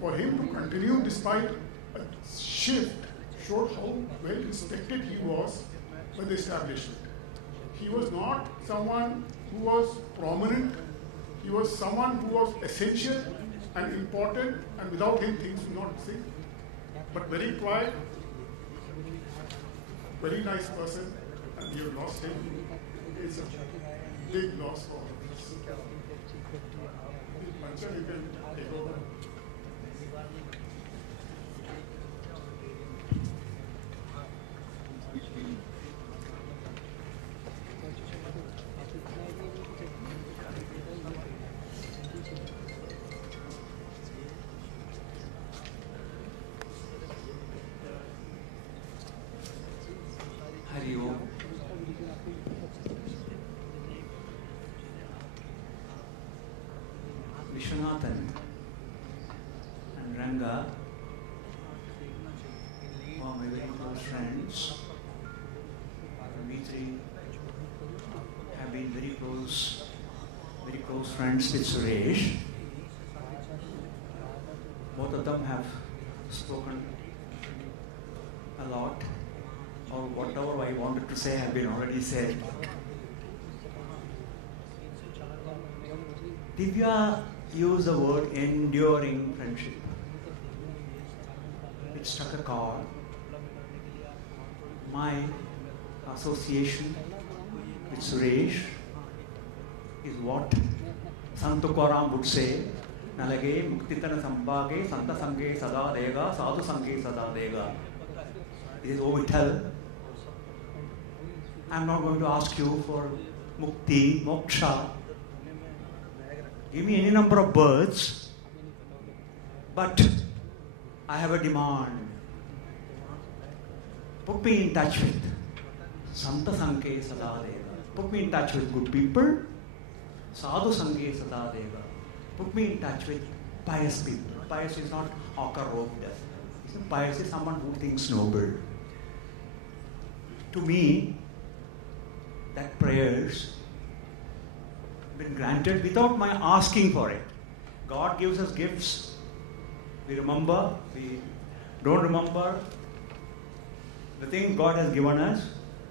For him to continue despite a shift showed how well respected he was by the establishment. He was not someone who was prominent. He was someone who was essential and important, and without him things would not sing. But very quiet, very nice person, and you have lost him. It's a big loss for us. Pancha, you can take over. Hari Om. Vishwanathan and Ranga are my very close friends. We three have been very close friends with Suresh. Both of them have spoken a lot, or whatever I wanted to say have been already said. Divya used the word enduring friendship. It struck a chord. My association with Suresh is what Sant Tukaram would say, Nalage Muktitana Sambhage, Santa Sange Sada Dega, Sadhu Sange Sada Dega. It is O Vittal. I'm not going to ask you for Mukti, Moksha. Give me any number of birds, but I have a demand. Put me in touch with Santa Sanke Sada Dega. Put me in touch with good people. Sadhu Sange Sada Dega. Put me in touch with pious people. Pious is not ochre robed. Pious is someone who thinks noble. To me, that prayers been granted without my asking for it. God gives us gifts. We remember, we don't remember the thing God has given us.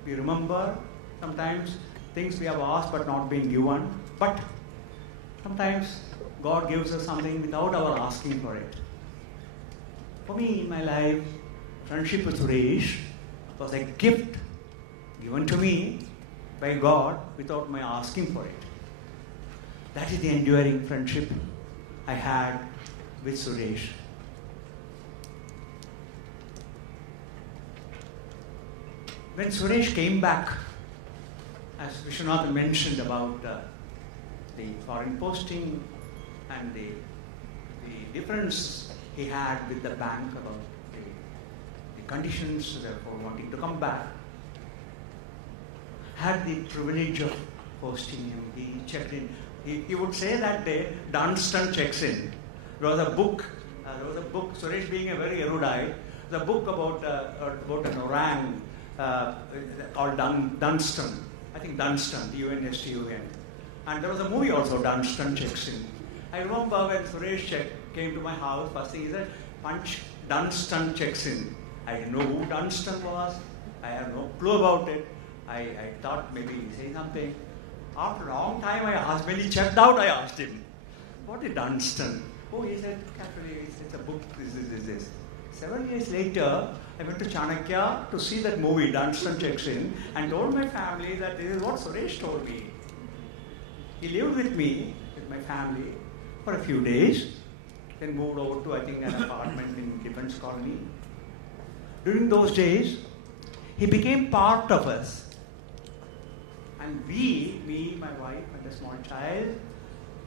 We remember sometimes things we have asked but not being given. But sometimes God gives us something without our asking for it. For me, in my life, friendship with Suresh was a gift given to me by God without my asking for it. That is the enduring friendship I had with Suresh. When Suresh came back, as Vishwanathan mentioned about the foreign posting and the difference he had with the bank about the conditions for wanting to come back, had the privilege of hosting him. He checked in. He would say that day, Dunstan checks in. There was a book, Suresh being a very erudite, the book about an orang called Dunstan. I think Dunstan, D-U-N-S-T-U-N. And there was a movie also, Dunstan Checks In. I remember when Suresh came to my house, first thing he said, Punch, Dunstan Checks In. I didn't know who Dunstan was. I had no clue about it. I thought maybe he'd say something. After a long time I asked, when he checked out, I asked him, what is Dunstan? Oh, he said, actually, it's a book, this. 7 years later, I went to Chanakya to see that movie, Dunstan Checks In, and told my family that this is what Suresh told me. He lived with me, with my family, for a few days, then moved over to, I think, an apartment in Defense Colony. During those days, he became part of us. And we, me, my wife, and a small child,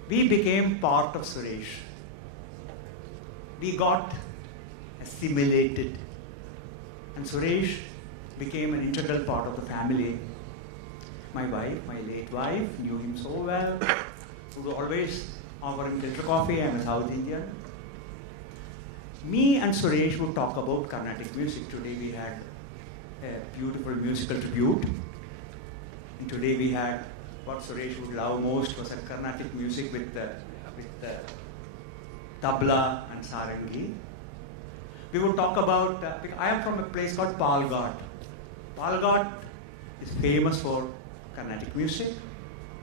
we became part of Suresh. We got assimilated. And Suresh became an integral part of the family. My wife, my late wife, knew him so well. Would always offer him filter coffee. I'm a South Indian. Me and Suresh would talk about Carnatic music. Today we had a beautiful musical tribute. And today we had what Suresh would love most was a Carnatic music with tabla and sarangi. We would talk about, I am from a place called Palghat. Palghat is famous for Carnatic music.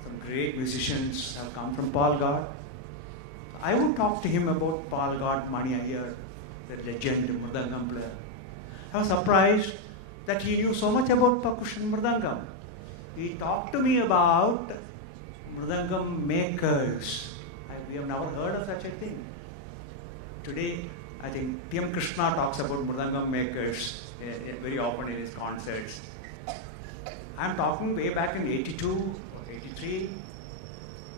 Some great musicians have come from Palghat. I would talk to him about Palghat Mani Iyer, the legend Mridangam player. I was surprised that he knew so much about percussion Mridangam. He talked to me about Mridangam makers. We have never heard of such a thing. Today, I think P.M. Krishna talks about Mridangam makers very often in his concerts. I'm talking way back in 82 or 83.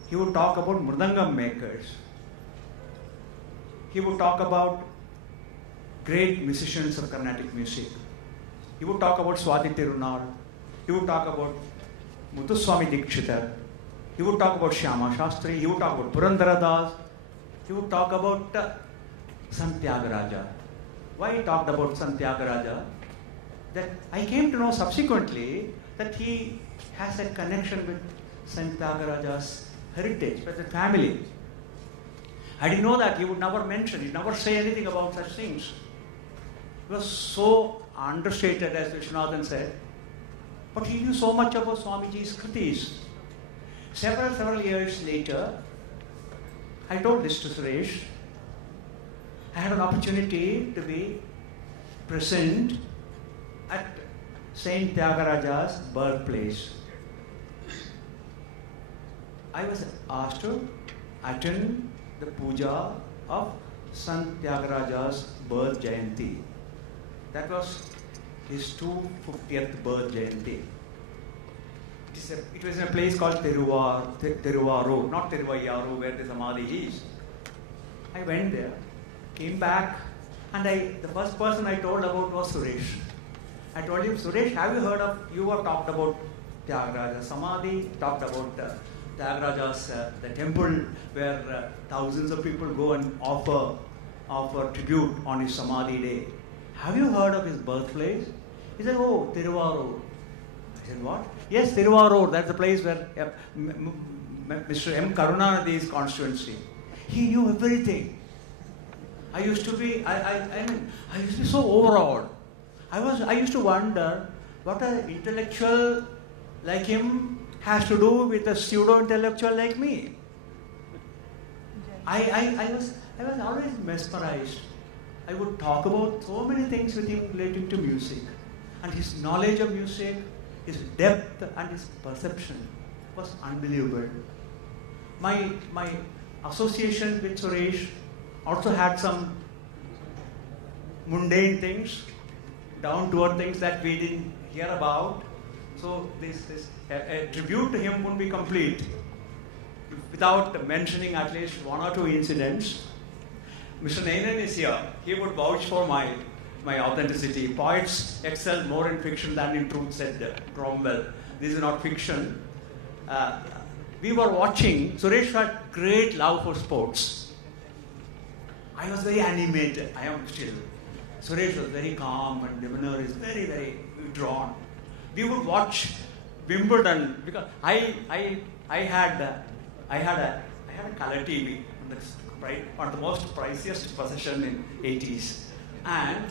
He would talk about Mridangam makers. He would talk about great musicians of Carnatic music. He would talk about Swati Tirunal. He would talk about Muthuswami Dikshita. He would talk about Shyama Shastri. He would talk about Purandara Das. He would talk about Sant Tyagaraja. Why he talked about Sant Tyagaraja? That I came to know subsequently that he has a connection with Sant Tyagaraja's heritage, with the family. I didn't know that. He would never mention, he'd never say anything about such things. He was so understated, as Vishwanathan said. But he knew so much about Swamiji's kritis. Several years later, I told this to Suresh. I had an opportunity to be present at Saint Tyagaraja's birthplace. I was asked to attend the puja of Sant Tyagaraja's birth Jayanti. That was his 250th birth Jayanti. It was in a place called Tiruvaru, not Tiruvayaru, where the Samadhi is. I went there, came back, and the first person I told about was Suresh. I told him, Suresh, have you heard of, you have talked about Tyagaraja Samadhi, talked about Tyagaraja's, the temple where thousands of people go and offer tribute on his Samadhi day. Have you heard of his birthplace? He said, oh, Tiruvaru. I said, what? Yes, Tiruvaru, that's the place where Mr. M. Karunanidhi's constituency. He knew everything. I used to be so overawed. I used to wonder what an intellectual like him has to do with a pseudo-intellectual like me. I was always mesmerized. I would talk about so many things with him relating to music. And his knowledge of music, his depth and his perception was unbelievable. My association with Suresh also had some mundane things, down-to-earth things that we didn't hear about. So a tribute to him wouldn't be complete without mentioning at least one or two incidents. Mr. Nainan is here. He would vouch for my authenticity. Poets excel more in fiction than in truth, said Cromwell. This is not fiction. We were watching, Suresh had great love for sports. I was very animated. I am still. Suresh was very calm and demeanor is very, very drawn. We would watch Wimbledon because I had a color TV on the most priciest possession in 80s. And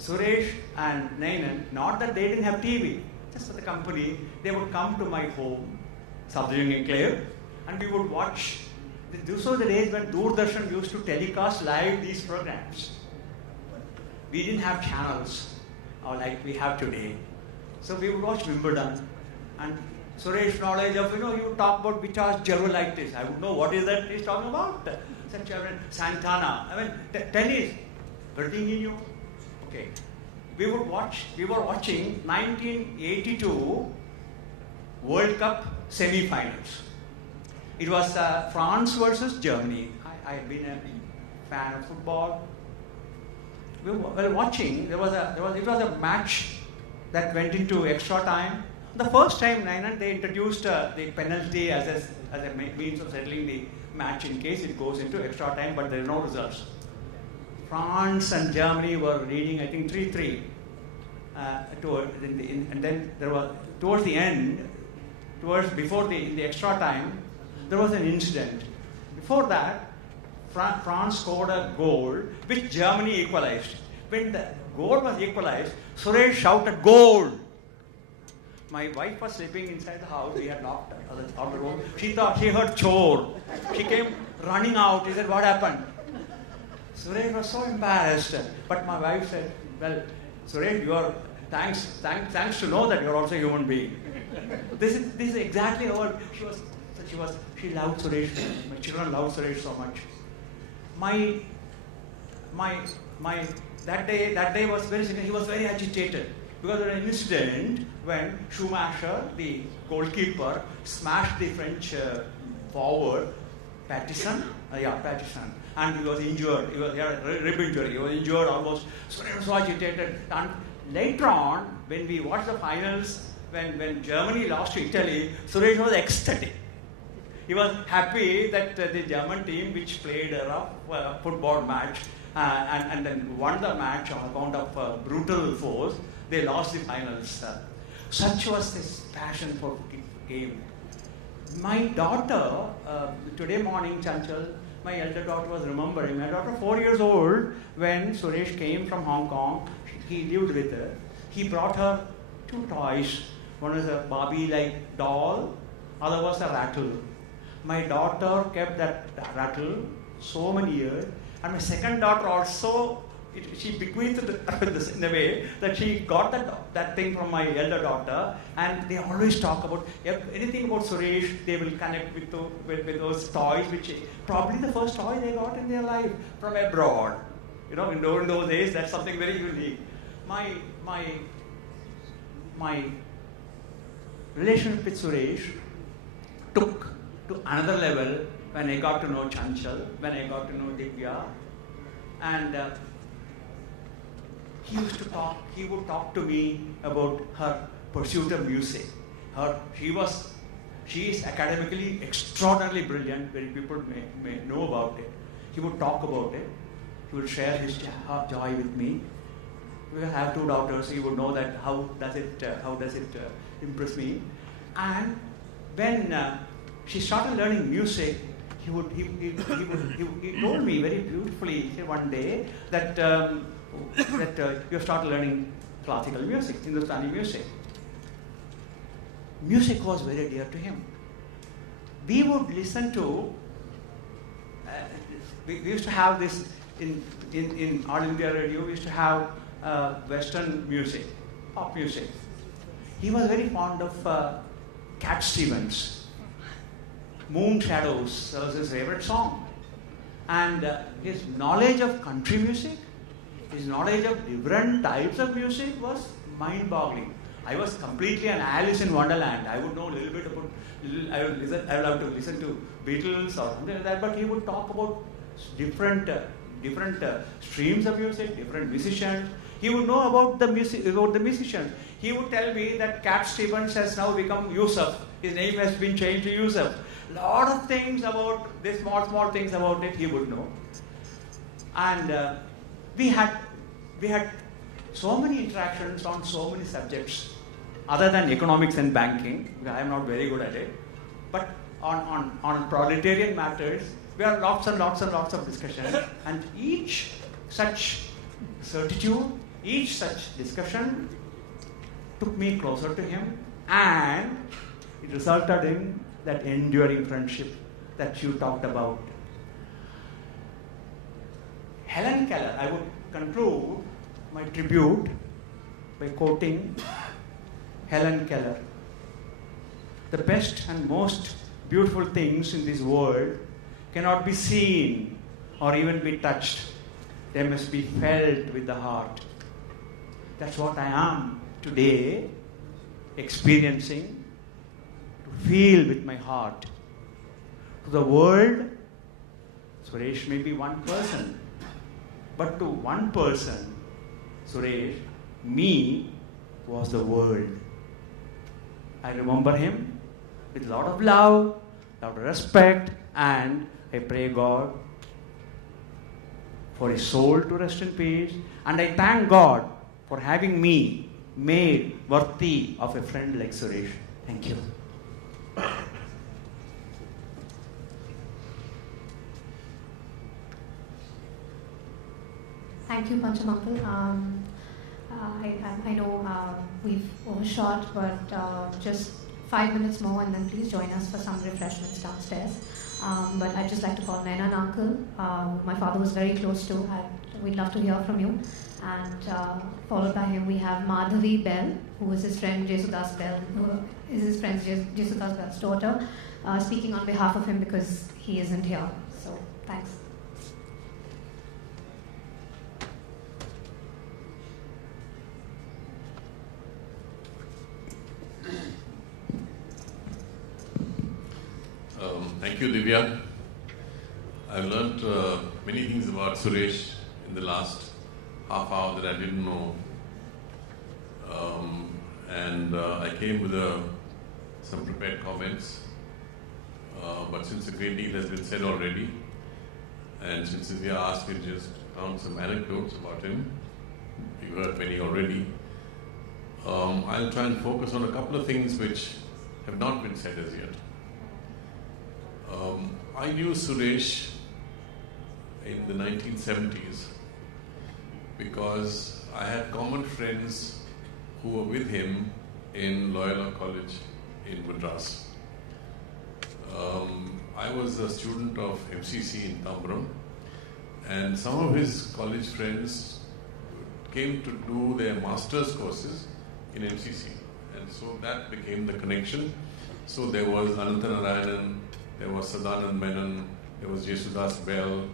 Suresh and Nainan, not that they didn't have TV, just for the company, they would come to my home, Subduing Enclave, and we would watch. These were the days when Doordarshan used to telecast live these programs. We didn't have channels like we have today. So we would watch Wimbledon. And Suresh knowledge of, you talk about Vitas Gerulaitis. I would know what is that he's talking about. Santana. Tennis. Everything he knew. Okay. We were watching 1982 World Cup semi-finals. It was France versus Germany. I had been a fan of football. We were watching. It was a match that went into extra time. The first time, they introduced the penalty as a means of settling the match in case it goes into extra time, but there are no results. France and Germany were leading, I think, 3-3. And then there was, towards the end, before the extra time, there was an incident. Before that, France scored a goal, which Germany equalized. When the goal was equalized, Suresh shouted, "Goal!" My wife was sleeping inside the house. We had locked out the room. She thought she heard chore. She came running out. He said, "What happened?" Suresh was so embarrassed. But my wife said, "Well, Suresh, you are thanks to know that you are also a human being." This is exactly how she loved Suresh. My children loved Suresh so much. That day was very significant. He was very agitated because there was an incident when Schumacher, the goalkeeper, smashed the French forward, Pattison, and he was injured. He had a rib injury. He was injured almost. So he was so agitated. And later on, when we watched the finals, when Germany lost to Italy, Suresh was ecstatic. He was happy that the German team, which played a rough football match and then won the match on account of brutal force, they lost the finals. Such was his passion for game. My daughter, today morning, Chanchal, my elder daughter was remembering. My daughter, 4 years old, when Suresh came from Hong Kong, he lived with her. He brought her 2 toys. One was a Barbie-like doll, other was a rattle. My daughter kept that rattle so many years, and my second daughter also she bequeathed this in a way that she got that thing from my elder daughter, and they always talk about anything about Suresh. They will connect with those toys, which probably the first toy they got in their life from abroad. In those days, that's something very unique. My relationship with Suresh took to another level when I got to know Chanchal, when I got to know Divya, and he would talk to me about her pursuit of music. She is academically extraordinarily brilliant, very people may know about it. He would talk about it. He would share his joy with me. We have 2 daughters, so he would know that how does it impress me. And when she started learning music, he told me very beautifully one day that you have started learning classical music, Hindustani music. Music was very dear to him. We would listen to. We used to have this in All India Radio. We used to have Western music, pop music. He was very fond of Cat Stevens. Moon Shadows was his favorite song. And his knowledge of country music, his knowledge of different types of music was mind-boggling. I was completely an Alice in Wonderland. I would know a little bit about, I would have to listen to Beatles or something like that, but he would talk about different streams of music, different musicians. He would know about the musicians. He would tell me that Cat Stevens has now become Yusuf. His name has been changed to Yusuf. Lot of things about this, small things about it he would know. And we had so many interactions on so many subjects other than economics and banking. I am not very good at it. But on proletarian matters, we had lots and lots of discussions. And each such certitude, each such discussion took me closer to him, and it resulted in that enduring friendship that you talked about. Helen Keller, I would conclude my tribute by quoting Helen Keller. The best and most beautiful things in this world cannot be seen or even be touched. They must be felt with the heart. That's what I am today experiencing, to feel with my heart. To the world, Suresh may be one person, but to one person, Suresh, me was the world. I remember him with a lot of love, a lot of respect, and I pray God for his soul to rest in peace, and I thank God for having me made worthy of a friend like Suresh. Thank you. Thank you, Panchamangal. I know we've overshot, but just 5 minutes more, and then please join us for some refreshments downstairs. But I'd just like to call Naina and Uncle. My father was very close to. We'd love to hear from you. And followed by him, we have Madhavi Bell, who is his friend Jesudas Bell, who is his friend Jesudas Bell's daughter, speaking on behalf of him because he isn't here. So, thanks. Thank you, Divya. I've learnt many things about Suresh in the last half hour that I didn't know. I came with some prepared comments. But since a great deal has been said already, and since Divya asked me to just count some anecdotes about him, you've heard many already, I'll try and focus on a couple of things which have not been said as yet. I knew Suresh in the 1970s because I had common friends who were with him in Loyola College in Madras. I was a student of MCC in Tambaram, and some of his college friends came to do their master's courses in MCC. And so that became the connection. So there was Anantanarayanan, there was Sadanand Menon, there was Jesudas Bell,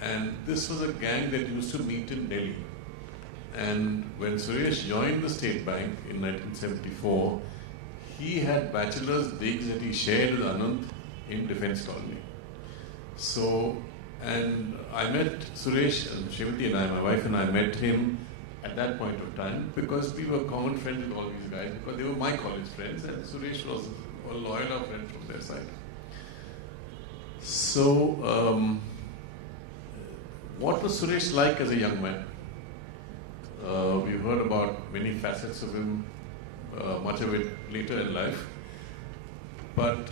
and this was a gang that used to meet in Delhi. And when Suresh joined the State Bank in 1974, he had bachelor's digs that he shared with Anand in Defence Colony. So, and I met Suresh, and Shivati and I, my wife and I met him at that point of time because we were common friends with all these guys because they were my college friends and Suresh was a loyal friend from their side. So, what was Suresh like as a young man? We've heard about many facets of him, much of it later in life. But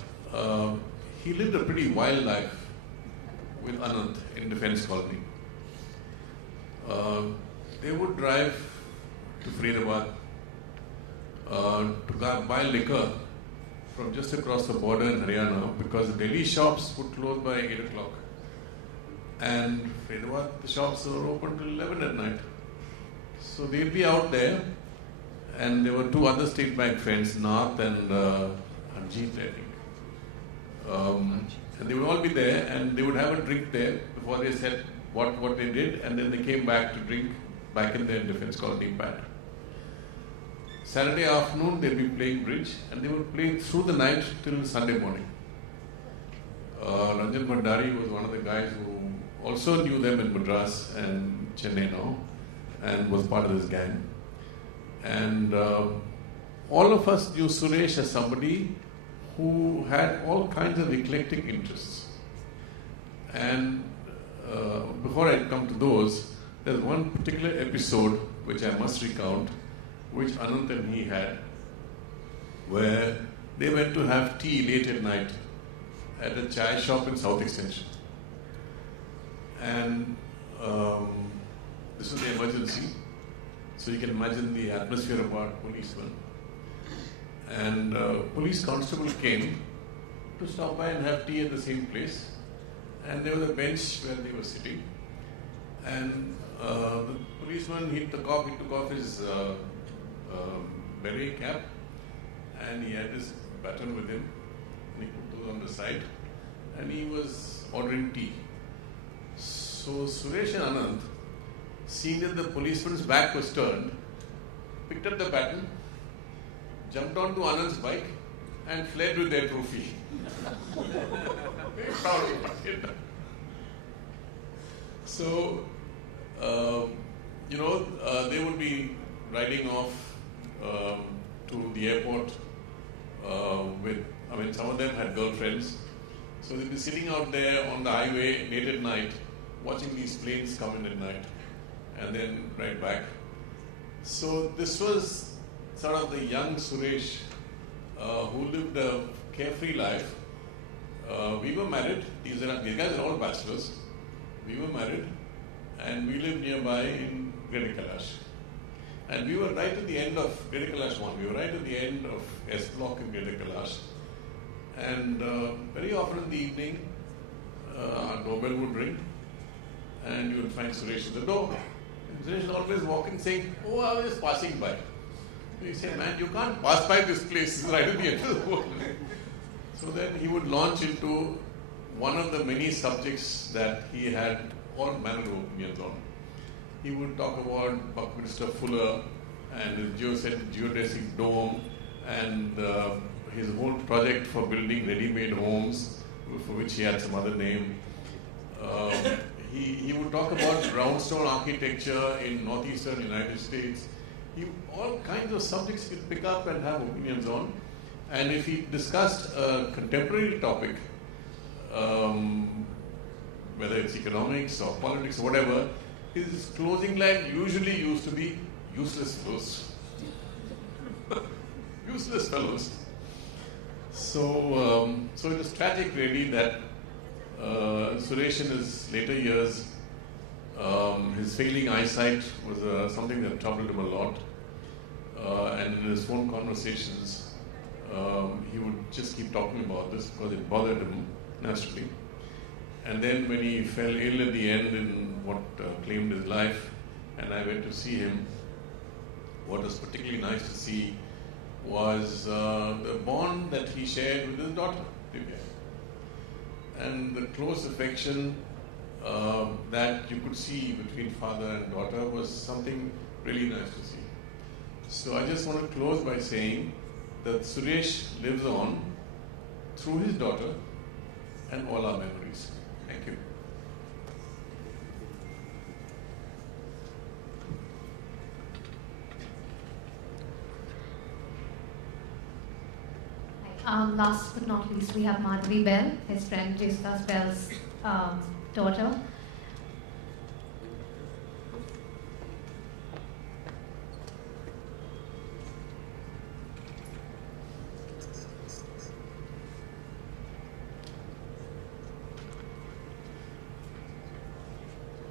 he lived a pretty wild life with Anand in Defence Colony. They would drive to Faridabad to buy liquor from just across the border in Haryana because the Delhi shops would close by 8 o'clock. And Faridabad, the shops were open till 11 at night. So they'd be out there, and there were two other State Bank friends, Nath and Anjeet, I think. And they would all be there, and they would have a drink there before they said what they did, and then they came back to drink back in their Defence Colony pad. Saturday afternoon, they'd be playing bridge, and they would play through the night till Sunday morning. Ranjan Bhandari was one of the guys who also knew them in Madras and Chennai now, and was part of this gang. And all of us knew Suresh as somebody who had all kinds of eclectic interests. And before I come to those, there's one particular episode which I must recount, which Anant and he had, where they went to have tea late at night at a chai shop in South Extension. And this was the emergency, so you can imagine the atmosphere about policemen. And police constable came to stop by and have tea at the same place. And there was a bench where they were sitting. And the policeman, he took off his beret cap, and he had his baton with him. And he put those on the side, and he was ordering tea. So Suresh and Anand, seeing that the policeman's back was turned, picked up the baton, jumped onto Anand's bike, and fled with their trophy. Very proud of it. So, they would be riding off to the airport some of them had girlfriends. So they'd be sitting out there on the highway late at night, watching these planes come in at night, and then right back. So this was sort of the young Suresh who lived a carefree life. We were married. These guys are all bachelors. We were married, and we lived nearby in Greater Kailash. And we were right at the end of Greater Kailash 1. We were right at the end of S Block in Greater Kailash. And very often in the evening, our doorbell would ring, and you would find Suresh at the door. And Suresh is always walking, saying, "Oh, I was just passing by." We say, "Man, you can't pass by this place. It's right at the end of the world." So then he would launch into one of the many subjects that he had all manner of opinions on. He would talk about Buckminster Fuller and his geodesic dome and his whole project for building ready-made homes, for which he had some other name. He would talk about brownstone architecture in northeastern United States. All kinds of subjects he could pick up and have opinions on. And if he discussed a contemporary topic, whether it's economics or politics or whatever, his closing line usually used to be useless fellows. Useless fellows. So it was tragic really that Suresh in his later years, his failing eyesight was something that troubled him a lot. And in his phone conversations, he would just keep talking about this because it bothered him naturally. And then when he fell ill at the end in what claimed his life, and I went to see him. What was particularly nice to see was the bond that he shared with his daughter, Divya. And the close affection that you could see between father and daughter was something really nice to see. So I just want to close by saying that Suresh lives on through his daughter and all our memories. Thank you. Last but not least, we have Madhavi Bell, his friend Jessica Bell's daughter.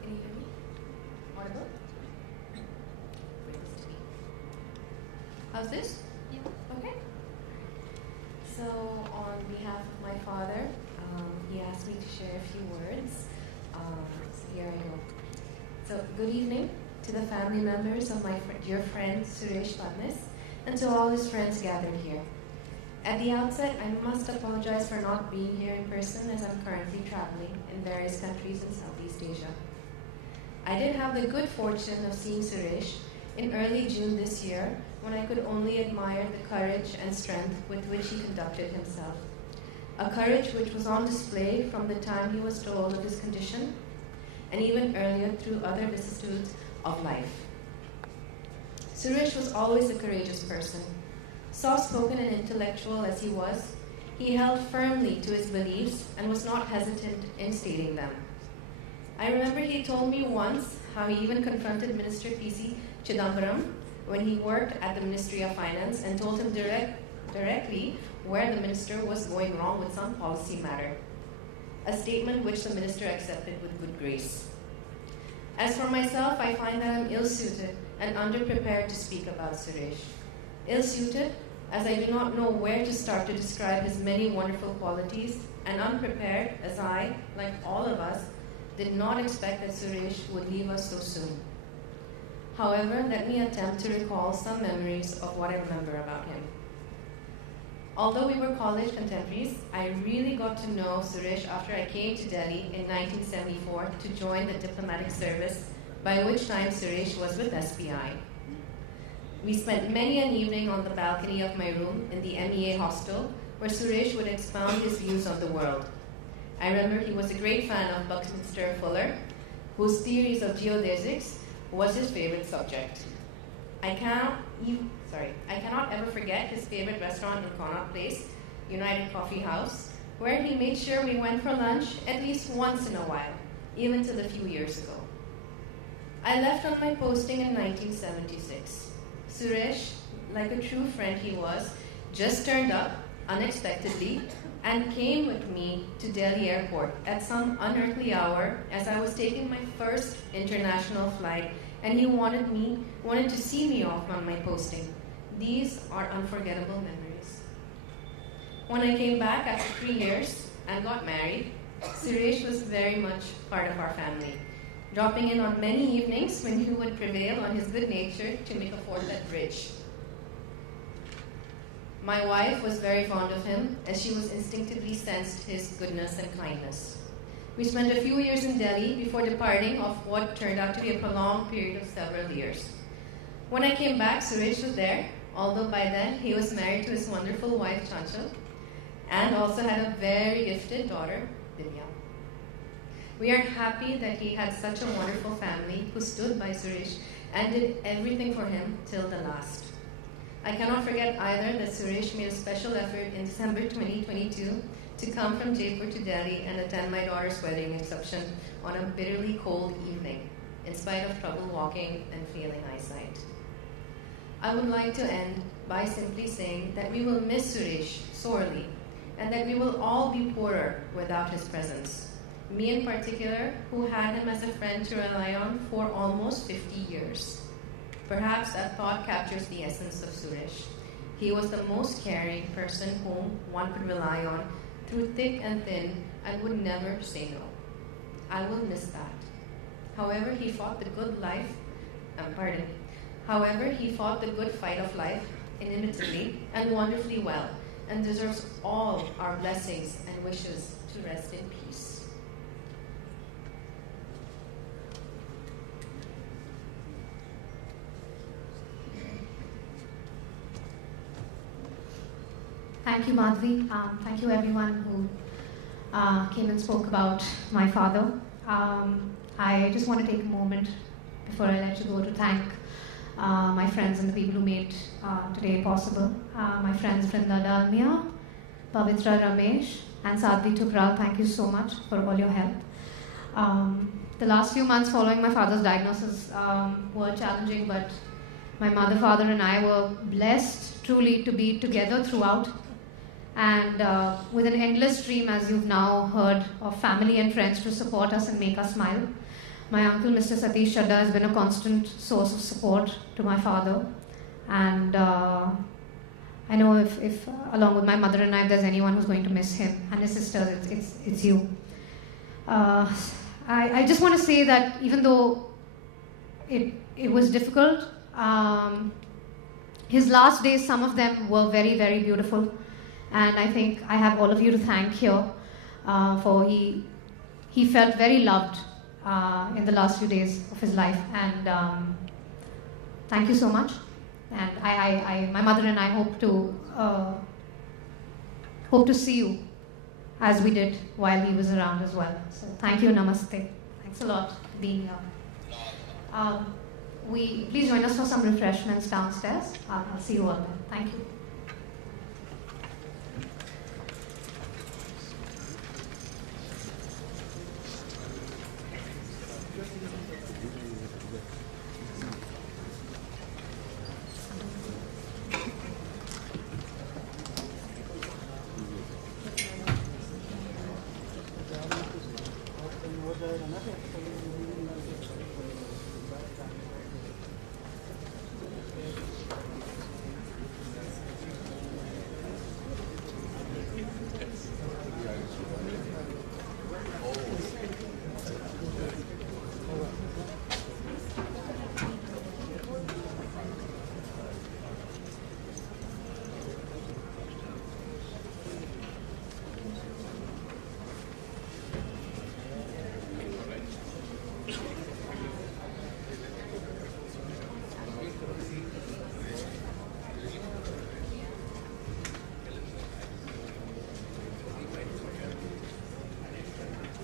Can you hear me? Audible? How's this? Yeah. Okay. So, on behalf of my father, he asked me to share a few words. So here I go. So, good evening to the family members of my dear friend Suresh Phadnis, and to all his friends gathered here. At the outset, I must apologize for not being here in person, as I'm currently traveling in various countries in Southeast Asia. I did have the good fortune of seeing Suresh in early June this year, when I could only admire the courage and strength with which he conducted himself. A courage which was on display from the time he was told of his condition, and even earlier through other vicissitudes of life. Suresh was always a courageous person. Soft-spoken and intellectual as he was, he held firmly to his beliefs and was not hesitant in stating them. I remember he told me once how he even confronted Minister P.C. Chidambaram when he worked at the Ministry of Finance and told him directly where the minister was going wrong with some policy matter, a statement which the minister accepted with good grace. As for myself, I find that I'm ill-suited and underprepared to speak about Suresh. Ill-suited, as I do not know where to start to describe his many wonderful qualities, and unprepared, as I, like all of us, did not expect that Suresh would leave us so soon. However, let me attempt to recall some memories of what I remember about him. Although we were college contemporaries, I really got to know Suresh after I came to Delhi in 1974 to join the diplomatic service, by which time Suresh was with SBI. We spent many an evening on the balcony of my room in the MEA hostel, where Suresh would expound his views of the world. I remember he was a great fan of Buckminster Fuller, whose theories of geodesics was his favorite subject. I cannot ever forget his favorite restaurant in Connaught Place, United Coffee House, where he made sure we went for lunch at least once in a while, even till a few years ago. I left on my posting in 1976. Suresh, like a true friend he was, just turned up unexpectedly and came with me to Delhi airport at some unearthly hour as I was taking my first international flight, and he wanted to see me off on my posting. These are unforgettable memories. When I came back after 3 years and got married, Suresh was very much part of our family, dropping in on many evenings when he would prevail on his good nature to make a fortnight rich. My wife was very fond of him, as she was instinctively sensed his goodness and kindness. We spent a few years in Delhi before departing of what turned out to be a prolonged period of several years. When I came back, Suresh was there, although by then he was married to his wonderful wife, Chanchal, and also had a very gifted daughter, Divya. We are happy that he had such a wonderful family who stood by Suresh and did everything for him till the last. I cannot forget either that Suresh made a special effort in December 2022 to come from Jaipur to Delhi and attend my daughter's wedding reception on a bitterly cold evening, in spite of trouble walking and failing eyesight. I would like to end by simply saying that we will miss Suresh sorely, and that we will all be poorer without his presence. Me in particular, who had him as a friend to rely on for almost 50 years. Perhaps that thought captures the essence of Suresh. He was the most caring person whom one could rely on through thick and thin and would never say no. I will miss that. However, he fought the good life However, he fought the good fight of life inimitably and wonderfully well, and deserves all our blessings and wishes to rest in peace. Thank you, Madhvi. Thank you, everyone who came and spoke about my father. I just want to take a moment before I let you go to thank my friends and the people who made today possible. My friends Vrinda Dalmia, Pavitra Ramesh, and Sadhvi Tukral, thank you so much for all your help. The last few months following my father's diagnosis were challenging, but my mother, father, and I were blessed truly to be together throughout. And with an endless stream, as you've now heard, of family and friends to support us and make us smile. My uncle, Mr. Satish Chadda, has been a constant source of support to my father. And I know if along with my mother and I, if there's anyone who's going to miss him and his sisters, it's you. I just want to say that even though it was difficult, his last days, some of them were very, very beautiful. And I think I have all of you to thank here for he felt very loved in the last few days of his life. And thank you so much. And my mother and I hope to see you as we did while he was around as well. So thank you, namaste. Thanks a lot for being here. Please join us for some refreshments downstairs. I'll see you all then. Thank you.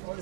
All